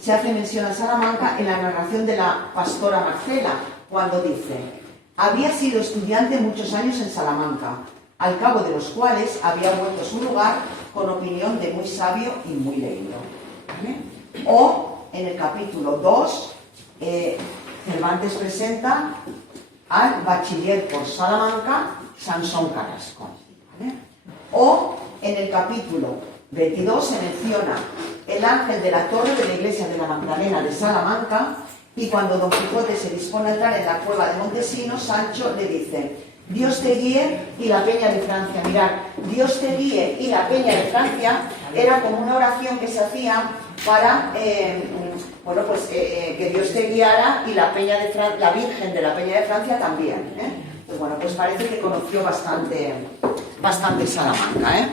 se hace mención a Salamanca en la narración de la pastora Marcela, cuando dice: había sido estudiante muchos años en Salamanca, al cabo de los cuales había vuelto a su lugar con opinión de muy sabio y muy leído. ¿Vale? O en el capítulo 2, Cervantes presenta al bachiller por Salamanca, Sansón Carrasco. ¿Vale? O en el capítulo 22 se menciona el ángel de la torre de la iglesia de la Magdalena de Salamanca, y cuando Don Quijote se dispone a entrar en la cueva de Montesinos, Sancho le dice: Dios te guíe y la peña de Francia. Mirad, Dios te guíe y la peña de Francia era como una oración que se hacía para, que Dios te guiara y la peña de la Virgen de la Peña de Francia también, ¿eh? Pues bueno, pues parece que conoció bastante Salamanca, ¿eh?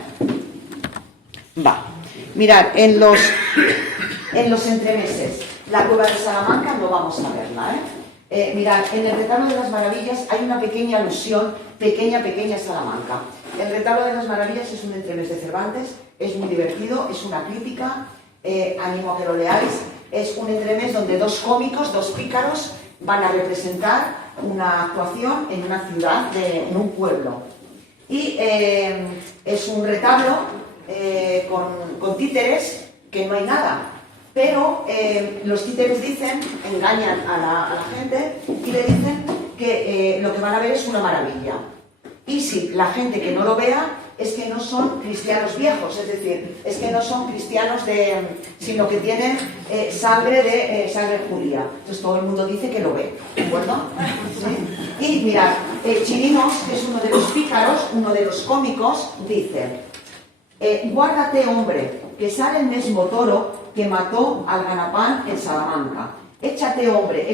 Va. Mirad, en los entremeses, la cueva de Salamanca no vamos a verla, ¿eh? Mirad, en el retablo de las maravillas hay una pequeña alusión, pequeña a Salamanca. El retablo de las maravillas es un entremés de Cervantes, es muy divertido, es una crítica, animo a que lo leáis. Es un entremés donde dos cómicos, dos pícaros, van a representar una actuación en una ciudad, en un pueblo. Y es un retablo con títeres, que no hay nada. Pero los títeres engañan a la gente y le dicen que lo que van a ver es una maravilla. Y si la gente que no lo vea es que no son cristianos viejos, es decir, es que no son cristianos sino que tienen sangre judía. Entonces todo el mundo dice que lo ve, ¿de acuerdo? ¿Sí? Y mirad, Chirinos, que es uno de los pícaros, uno de los cómicos, dice: guárdate, hombre, que sale el mismo toro que mató al ganapán en Salamanca. Échate, hombre,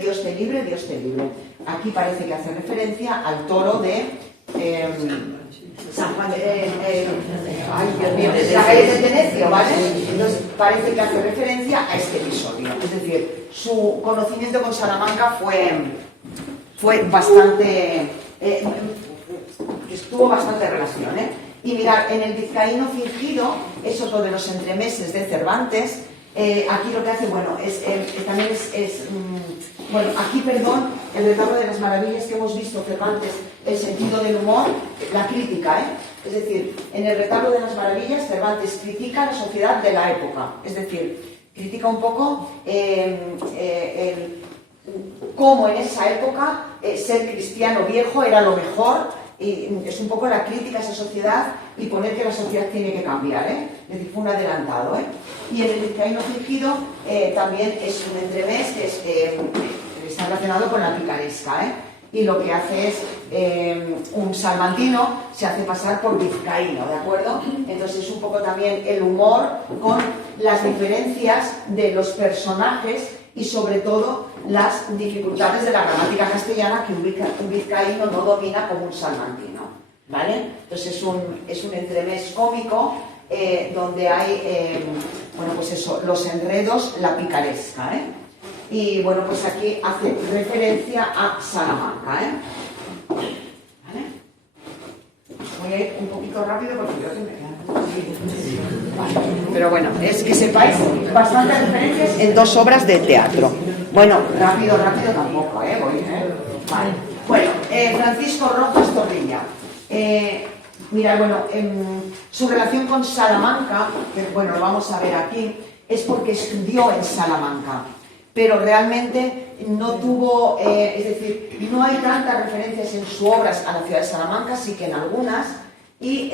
Dios te libre, Dios te libre. Aquí parece que hace referencia al toro de San Juan la calle de Tenecio, ¿vale? Entonces parece que hace referencia a este episodio. Es decir, su conocimiento con Salamanca fue bastante... estuvo bastante relación, ¿eh? Y mirad, en el vizcaíno fingido, es otro de los entremeses de Cervantes. Aquí lo que hace, el retablo de las maravillas que hemos visto Cervantes, el sentido del humor, la crítica, ¿eh? Es decir, en el retablo de las maravillas Cervantes critica la sociedad de la época, es decir, critica un poco cómo en esa época ser cristiano viejo era lo mejor. Y es un poco la crítica a esa sociedad y poner que la sociedad tiene que cambiar, ¿eh? Es decir, fue un adelantado, ¿eh? Y en el vizcaíno fingido también es un entremés que está relacionado con la picaresca, ¿eh? Y lo que hace es un salmantino se hace pasar por vizcaíno, ¿de acuerdo? Entonces es un poco también el humor con las diferencias de los personajes y sobre todo las dificultades de la gramática castellana que un vizcaíno no domina como un salmantino, ¿vale? Entonces es un entremés cómico donde hay, los enredos, la picaresca, ¿eh? Y bueno, pues aquí hace referencia a Salamanca, ¿eh? ¿Vale? Voy a ir un poquito rápido porque creo que me quedan... Vale. Pero bueno, es que sepáis bastantes referencias en dos obras de teatro. Bueno, rápido tampoco, ¿eh? Vale. Bueno, Francisco Rojas Torrilla. Mira, su relación con Salamanca, que bueno, lo vamos a ver aquí, es porque estudió en Salamanca, pero realmente no tuvo, es decir, no hay tantas referencias en sus obras a la ciudad de Salamanca, sí que en algunas, y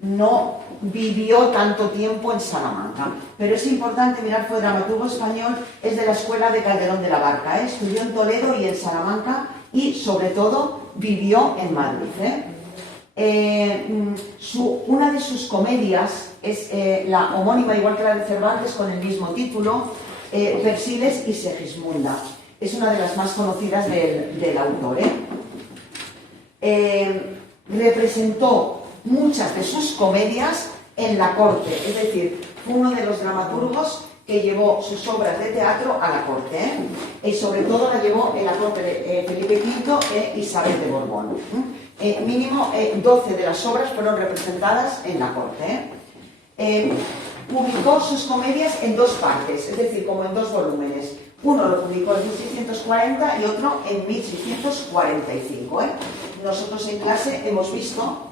no vivió tanto tiempo en Salamanca. Pero es importante mirar, fue dramaturgo español, es de la escuela de Calderón de la Barca, estudió en Toledo y en Salamanca y sobre todo vivió en Madrid. Una de sus comedias es la homónima, igual que la de Cervantes, con el mismo título, Persiles y Segismunda. Es una de las más conocidas del autor. Representó muchas de sus comedias en la corte, es decir, fue uno de los dramaturgos que llevó sus obras de teatro a la corte, y sobre todo la llevó en la corte de Felipe V e Isabel de Borbón. Mínimo 12 de las obras fueron representadas en la corte. Publicó sus comedias en dos partes, es decir, como en dos volúmenes. Uno lo publicó en 1640 y otro en 1645. Nosotros en clase hemos visto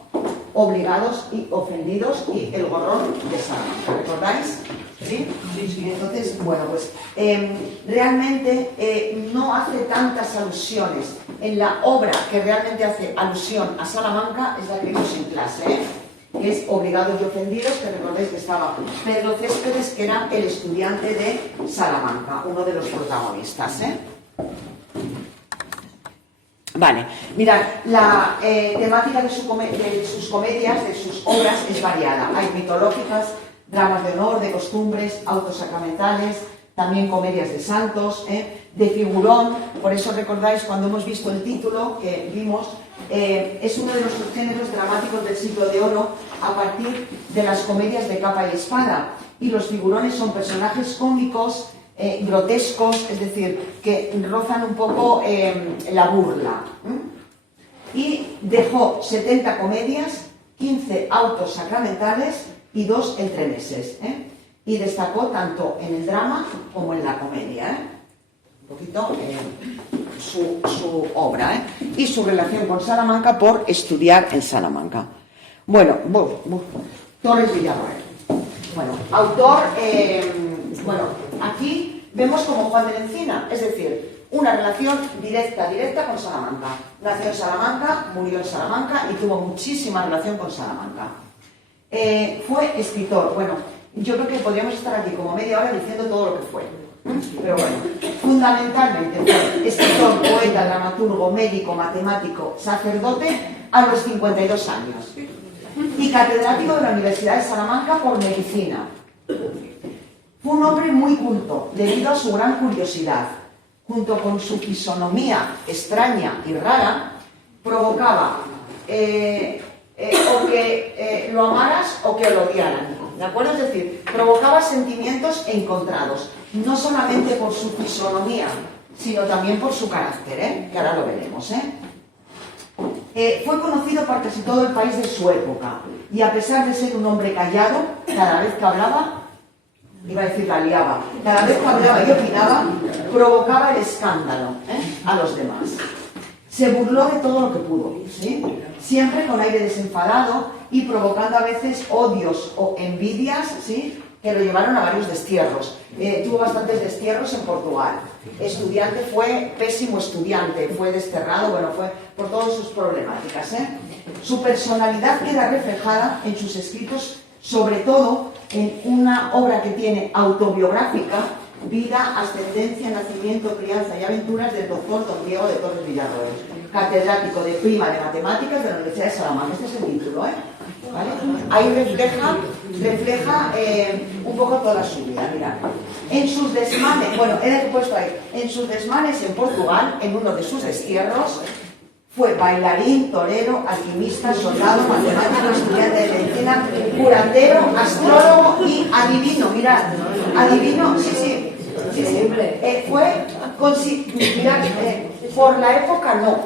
Obligados y Ofendidos y El Gorrón de Salamanca, ¿recordáis? ¿Sí? Sí. Entonces, bueno, pues realmente no hace tantas alusiones. En la obra que realmente hace alusión a Salamanca es la que vimos en clase, que es Obligados y Ofendidos, que recordéis que estaba Pedro Céspedes, que era el estudiante de Salamanca, uno de los protagonistas. Vale, mirad, la temática de sus comedias, de sus obras, es variada. Hay mitológicas, dramas de honor, de costumbres, autos sacramentales, también comedias de santos, de figurón. Por eso recordáis cuando hemos visto el título que vimos, es uno de los subgéneros dramáticos del siglo de oro a partir de las comedias de capa y espada. Y los figurones son personajes cómicos, grotescos, es decir, que rozan un poco la burla. Y dejó 70 comedias, 15 autos sacramentales y 2 entremeses. Y destacó tanto en el drama como en la comedia. Un poquito su obra y su relación con Salamanca por estudiar en Salamanca. Bueno, Torres Villarroel. Bueno, autor, aquí vemos como Juan de la Encina, es decir, una relación directa con Salamanca. Nació en Salamanca, murió en Salamanca y tuvo muchísima relación con Salamanca. Fue escritor. Bueno, yo creo que podríamos estar aquí como media hora diciendo todo lo que fue. Pero bueno, fundamentalmente fue escritor, poeta, dramaturgo, médico, matemático, sacerdote a los 52 años y catedrático de la Universidad de Salamanca por medicina. Fue un hombre muy culto debido a su gran curiosidad. Junto con su fisonomía extraña y rara, provocaba o que lo amaras o que lo odiaran. ¿De acuerdo? Es decir, provocaba sentimientos encontrados, no solamente por su fisonomía, sino también por su carácter, que ahora lo veremos. Fue conocido por casi todo el país de su época, y a pesar de ser un hombre callado, cada vez que hablaba, iba a decir la liaba, cada vez que hablaba y opinaba, provocaba el escándalo a los demás. Se burló de todo lo que pudo, ¿sí? Siempre con aire desenfadado y provocando a veces odios o envidias, ¿sí?, que lo llevaron a varios destierros. Tuvo bastantes destierros en Portugal. Estudiante, fue pésimo estudiante, fue desterrado, bueno, fue por todas sus problemáticas. Su personalidad queda reflejada en sus escritos, sobre todo en una obra que tiene autobiográfica, Vida, ascendencia, nacimiento, crianza y aventuras del doctor Don Diego de Torres Villarroel, catedrático de prima de matemáticas de la Universidad de Salamanca. Este es el título, ¿vale? Ahí refleja un poco toda su vida. Mirad, en sus desmanes, bueno, he puesto ahí, en sus desmanes en Portugal, en uno de sus destierros, fue bailarín, torero, alquimista, soldado, matemático, estudiante de medicina, curandero, astrólogo y adivino. Mirad, adivino, sí. Mirad, por la época no,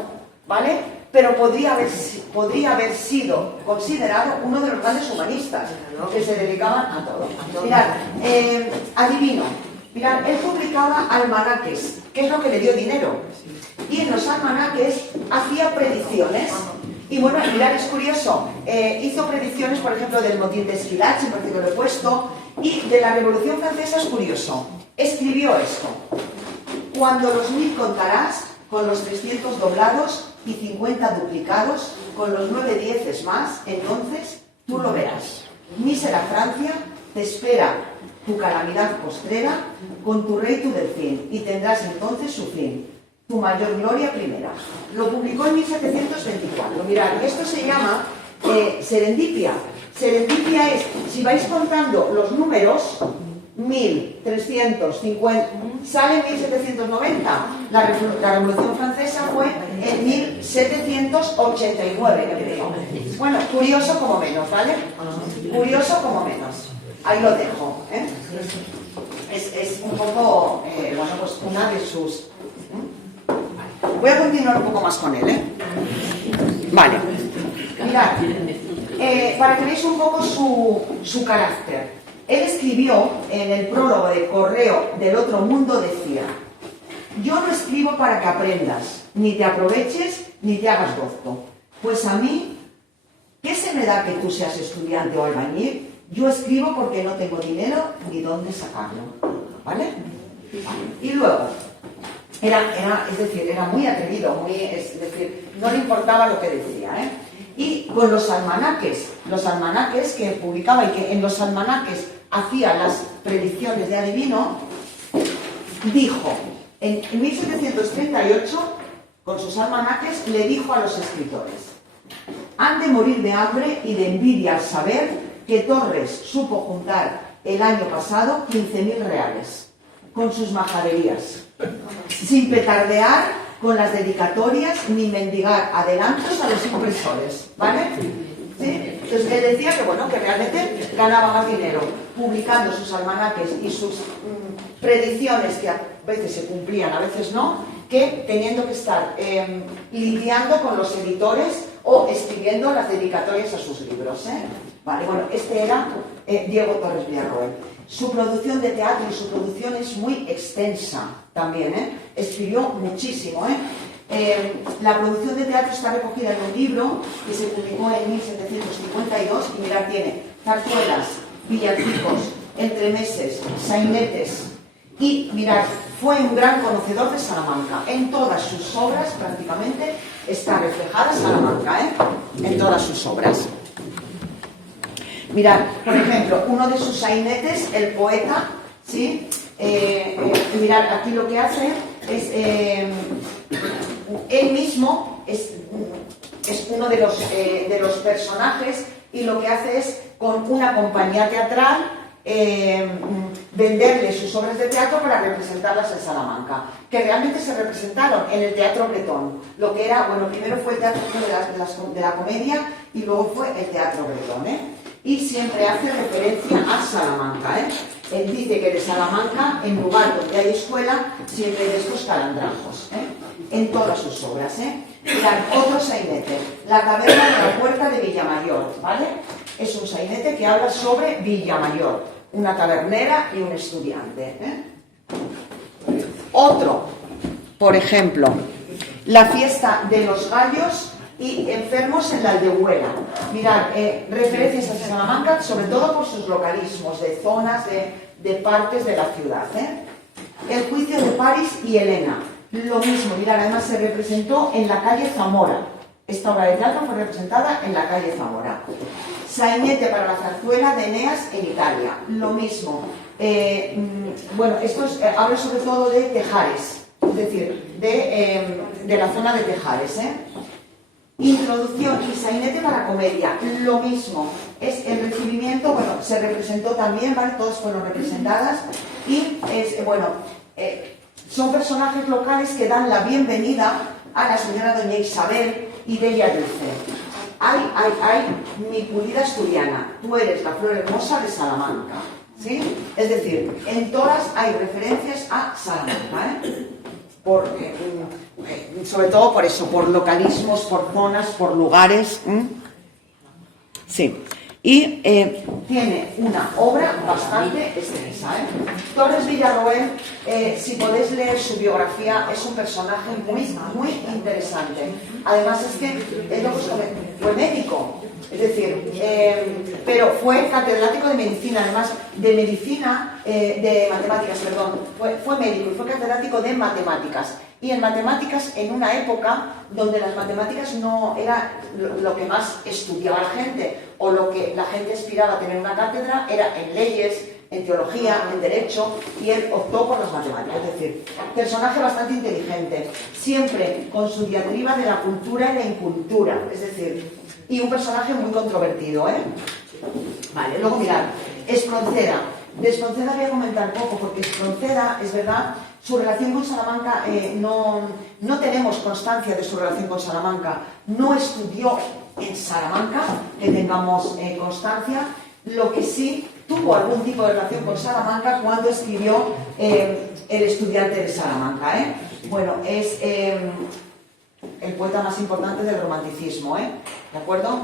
¿vale? Pero podría haber sido considerado uno de los grandes humanistas que se dedicaban a todo. Mirad, adivino. Mirad, él publicaba almanaques, que es lo que le dio dinero. Y en los almanaques hacía predicciones. Y bueno, mirad, es curioso. Hizo predicciones, por ejemplo, del motín de Esquilache, en partido de puesto, y de la Revolución Francesa. Es curioso. Escribió esto: cuando los 1000 contarás, con los 300 doblados y 50 duplicados, con los 9 dieces más, entonces tú lo verás. Mísera Francia, te espera tu calamidad postrera, con tu rey tu delfín, y tendrás entonces su fin, tu mayor gloria primera. Lo publicó en 1724. Mirad, y esto se llama serendipia. Serendipia es, si vais contando los números, 1350, sale en 1790. La Revolución Francesa fue en 1789, creo. Bueno, curioso como menos, ¿vale? Curioso como menos. Ahí lo dejo, ¿eh? Es un poco, bueno, pues una de sus... Voy a continuar un poco más con él, ¿eh? Vale. Mirad, para que veáis un poco su carácter. Él escribió en el prólogo de Correo del Otro Mundo, decía: yo no escribo para que aprendas, ni te aproveches, ni te hagas docto. Pues a mí, ¿qué se me da que tú seas estudiante o albañil? Yo escribo porque no tengo dinero ni dónde sacarlo. ¿Vale? Y luego, era muy atrevido, es decir, no le importaba lo que decía, ¿eh? Y con los almanaques que publicaba, y que en los almanaques hacía las predicciones de adivino, dijo, en 1738, con sus almanaques, le dijo a los escritores: han de morir de hambre y de envidia al saber que Torres supo juntar el año pasado 15.000 reales con sus majaderías, sin petardear con las dedicatorias ni mendigar adelantos a los impresores, ¿vale? ¿Sí? Entonces él decía que, bueno, que realmente ganaba más dinero publicando sus almanaques y sus predicciones, que a veces se cumplían, a veces no, que teniendo que estar lidiando con los editores o escribiendo las dedicatorias a sus libros, ¿eh? Vale, bueno, este era Diego Torres Villarroel. Su producción de teatro y su producción es muy extensa también, ¿eh? Escribió muchísimo, ¿eh? La producción de teatro está recogida en un libro que se publicó en 1752 y mirad, tiene zarzuelas, villancicos, entremeses, sainetes, y mirad, fue un gran conocedor de Salamanca. En todas sus obras prácticamente está reflejada Salamanca, ¿eh? En todas sus obras. Mirad, por ejemplo, uno de sus sainetes, el poeta, ¿sí? Mirad, aquí lo que hace es, él mismo es uno de los personajes, y lo que hace es, con una compañía teatral, venderle sus obras de teatro para representarlas en Salamanca, que realmente se representaron en el Teatro Bretón. Lo que era, bueno, primero fue el Teatro de la Comedia y luego fue el Teatro Bretón, ¿eh? Y siempre hace referencia a Salamanca, ¿eh? Él dice que de Salamanca, en lugar donde hay escuela, siempre hay de estos calandrajos, ¿eh? En todas sus obras, ¿eh? Mirad, otro sainete, La caverna de la puerta de Villamayor, ¿vale? Es un sainete que habla sobre Villamayor, una tabernera y un estudiante, ¿eh? Otro, por ejemplo, La fiesta de los gallos y enfermos en la Aldehuela. Mirad, referencias a Salamanca, sobre todo por sus localismos de zonas, de partes de la ciudad, ¿eh? El juicio de París y Helena, lo mismo. Mirad, además se representó en la calle Zamora. Esta obra de teatro fue representada en la calle Zamora. Sainete para la zarzuela de Eneas en Italia, lo mismo. Bueno, esto habla sobre todo de Tejares, es decir, de la zona de Tejares, ¿eh? Introducción y sainete para comedia, lo mismo. Es el recibimiento, bueno, se representó también, ¿vale? Todas fueron representadas. Y, son personajes locales que dan la bienvenida a la señora doña Isabel y Bella Dulce. Ay, mi pulida asturiana, tú eres la flor hermosa de Salamanca, ¿sí? Es decir, en todas hay referencias a Salamanca, ¿eh? Sobre todo por eso, por localismos, por zonas, por lugares. Sí. Y tiene una obra bastante extensa, ¿eh? Torres Villarroel, si podéis leer su biografía, es un personaje muy, muy interesante. Además es que fue médico, es decir, pero fue catedrático de medicina, además de matemáticas, perdón, fue médico y fue catedrático de matemáticas. y en matemáticas en una época donde las matemáticas no era lo que más estudiaba la gente, o lo que la gente aspiraba a tener una cátedra era en leyes, en teología, en derecho, y él optó por las matemáticas. Es decir, personaje bastante inteligente, siempre con su diatriba de la cultura y la incultura, es decir, y un personaje muy controvertido, ¿eh? Vale, luego mirad, Espronceda. De Espronceda voy a comentar poco, porque Espronceda, es verdad, su relación con Salamanca, no tenemos constancia de su relación con Salamanca, no estudió en Salamanca, que tengamos constancia. Lo que sí tuvo algún tipo de relación con Salamanca cuando escribió El estudiante de Salamanca, ¿eh? Bueno, es el poeta más importante del romanticismo, ¿eh? ¿De acuerdo?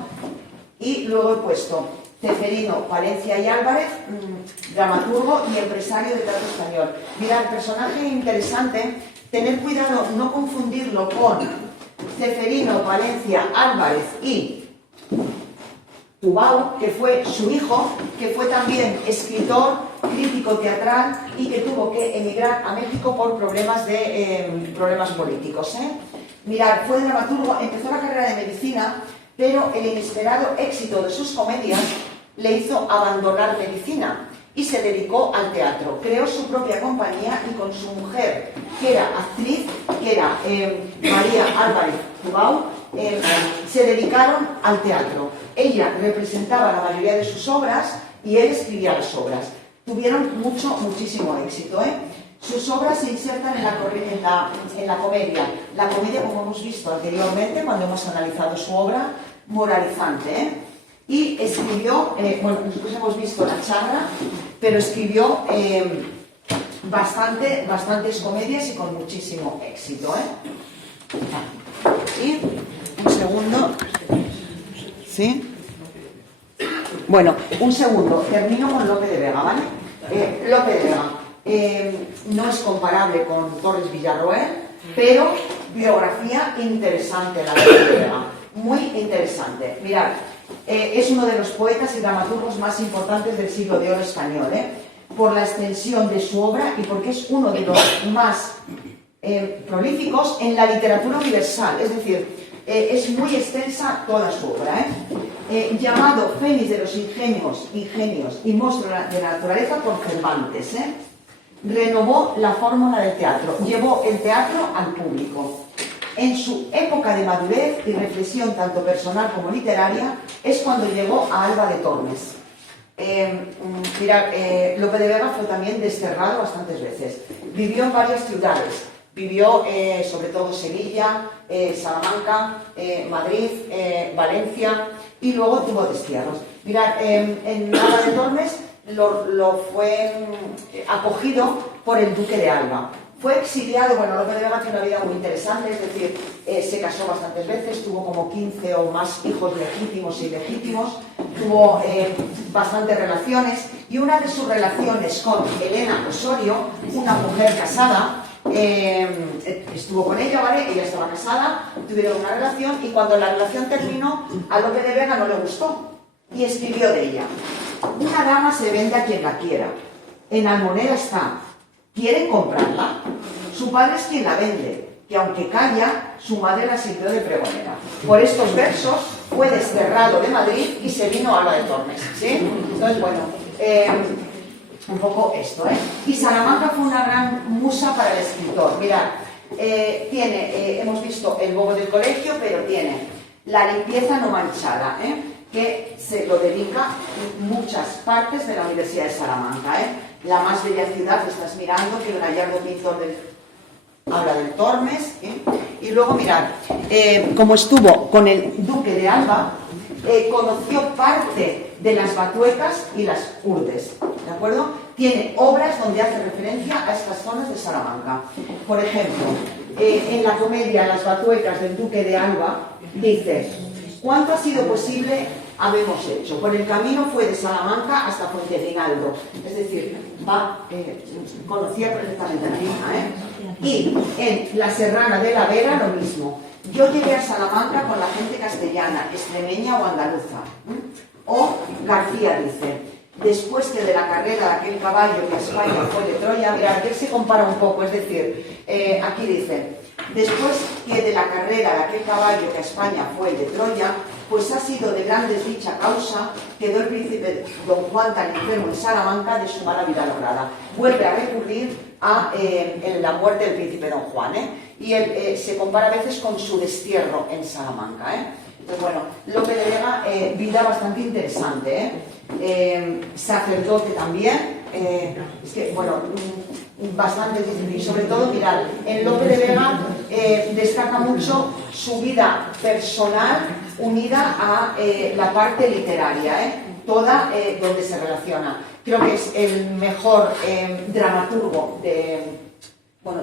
Y luego he puesto Ceferino, Palencia y Álvarez, dramaturgo y empresario de teatro español. Mirad, personaje interesante, tener cuidado no confundirlo con Ceferino, Palencia, Álvarez y Tubau, que fue su hijo, que fue también escritor, crítico teatral y que tuvo que emigrar a México por problemas políticos, ¿eh? Mirad, fue dramaturgo, empezó la carrera de medicina, pero el inesperado éxito de sus comedias le hizo abandonar medicina y se dedicó al teatro. Creó su propia compañía y con su mujer, que era actriz, que era María Álvarez Tubau, se dedicaron al teatro. Ella representaba la mayoría de sus obras y él escribía las obras. Tuvieron muchísimo éxito, ¿eh? Sus obras se insertan en la comedia. La comedia, como hemos visto anteriormente, cuando hemos analizado su obra, moralizante, ¿eh? Y escribió, bueno, nosotros hemos visto La Charra, pero escribió bastantes comedias y con muchísimo éxito, ¿eh? Y un segundo. ¿Sí? Bueno, un segundo. Termino con Lope de Vega, ¿vale? Lope de Vega. No es comparable con Torres Villarroel, pero biografía interesante la de Lope de Vega. Muy interesante. Mirad, es uno de los poetas y dramaturgos más importantes del siglo de oro español, ¿eh? Por la extensión de su obra y porque es uno de los más prolíficos en la literatura universal, es decir, es muy extensa toda su obra, ¿eh? Llamado Fénix de los ingenios y monstruo de la naturaleza por Cervantes, ¿eh? Renovó la fórmula del teatro, llevó el teatro al público. En su época de madurez y reflexión tanto personal como literaria es cuando llegó a Alba de Tormes. Mirad, Lope de Vega fue también desterrado bastantes veces. Vivió en varias ciudades. Vivió sobre todo Sevilla, Salamanca, Madrid, Valencia y luego tuvo destierros. Mirad, en Alba de Tormes lo fue acogido por el duque de Alba. Fue exiliado, bueno, Lope de Vega tiene una vida muy interesante, es decir, se casó bastantes veces, tuvo como 15 o más hijos legítimos e ilegítimos, tuvo bastantes relaciones y una de sus relaciones con Elena Osorio, una mujer casada, estuvo con ella, ¿vale? Ella estaba casada, tuvieron una relación y cuando la relación terminó, a Lope de Vega no le gustó y escribió de ella: una dama se vende a quien la quiera, en Almonera está, ¿quieren comprarla? Su padre es quien la vende, que aunque calla, su madre la sirvió de pregonera. Por estos versos fue desterrado de Madrid y se vino a Alba de Tormes, ¿sí? Entonces, bueno, un poco esto, ¿eh? Y Salamanca fue una gran musa para el escritor. Mirad, hemos visto El bobo del colegio, pero tiene La limpieza no manchada, ¿eh? Que se lo dedica en muchas partes de la Universidad de Salamanca, ¿eh? La más bella ciudad que estás mirando, que un gallardo pintor habla del Tormes, ¿eh? Y luego mirad, como estuvo con el duque de Alba, conoció parte de las Batuecas y las Urdes, ¿de acuerdo? Tiene obras donde hace referencia a estas zonas de Salamanca. Por ejemplo, en la comedia Las Batuecas del duque de Alba dice: ¿cuánto ha sido posible habemos hecho? Por el camino fue de Salamanca hasta Fuentefinaldo, es decir, conocía perfectamente la misma, ¿eh? Y en La Serrana de la Vera lo mismo. Yo llegué a Salamanca con la gente castellana, extremeña o andaluza. O García dice: después que de la carrera de aquel caballo que a España fue de Troya, mirad, que él se compara un poco, es decir, aquí dice: después que de la carrera de aquel caballo que a España fue el de Troya, pues ha sido de gran desdicha causa, quedó el príncipe don Juan tan enfermo en Salamanca de su mala vida lograda. Vuelve a recurrir a la muerte del príncipe don Juan, y él se compara a veces con su destierro en Salamanca. Pues bueno, Lope de Vega, vida bastante interesante, sacerdote también, es que, bueno, bastante difícil. Y sobre todo, mirad, en Lope de Vega destaca mucho su vida personal unida a la parte literaria, toda donde se relaciona. Creo que es el mejor dramaturgo de, bueno,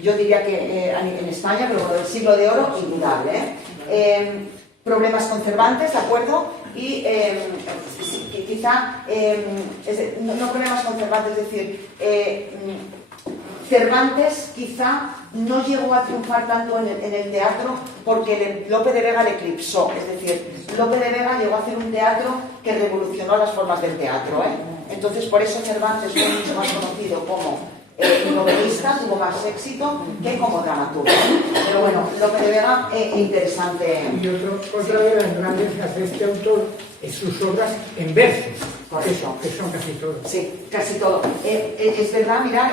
yo diría que en España, pero del siglo de oro, indudable. Problemas con Cervantes, ¿de acuerdo? Y quizá, no problemas con Cervantes, es decir, Cervantes quizá no llegó a triunfar tanto en el teatro porque Lope de Vega le eclipsó, es decir, Lope de Vega llegó a hacer un teatro que revolucionó las formas del teatro, Entonces, por eso Cervantes fue mucho más conocido como novelista, tuvo más éxito que como dramaturgo. Pero bueno, Lope de Vega interesante. Y otra de las grandezas de este autor es sus obras en versos, que son casi todas. Sí, casi todo. Es verdad, mirad,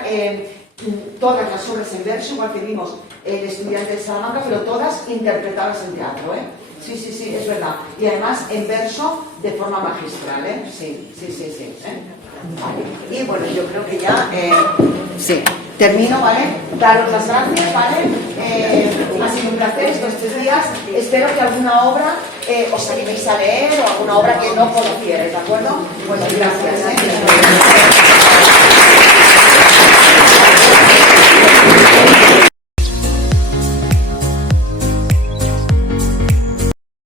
todas las obras en verso, igual que vimos El estudiante de Salamanca, pero todas interpretadas en teatro, Sí, es verdad. Y además en verso de forma magistral, Sí. Vale. Y bueno, yo creo que ya termino, ¿vale? Daros las gracias, ¿vale? Ha sido un placer estos 3 días. Espero que alguna obra os animéis a leer o alguna obra que no conocierais, ¿de acuerdo? Pues gracias.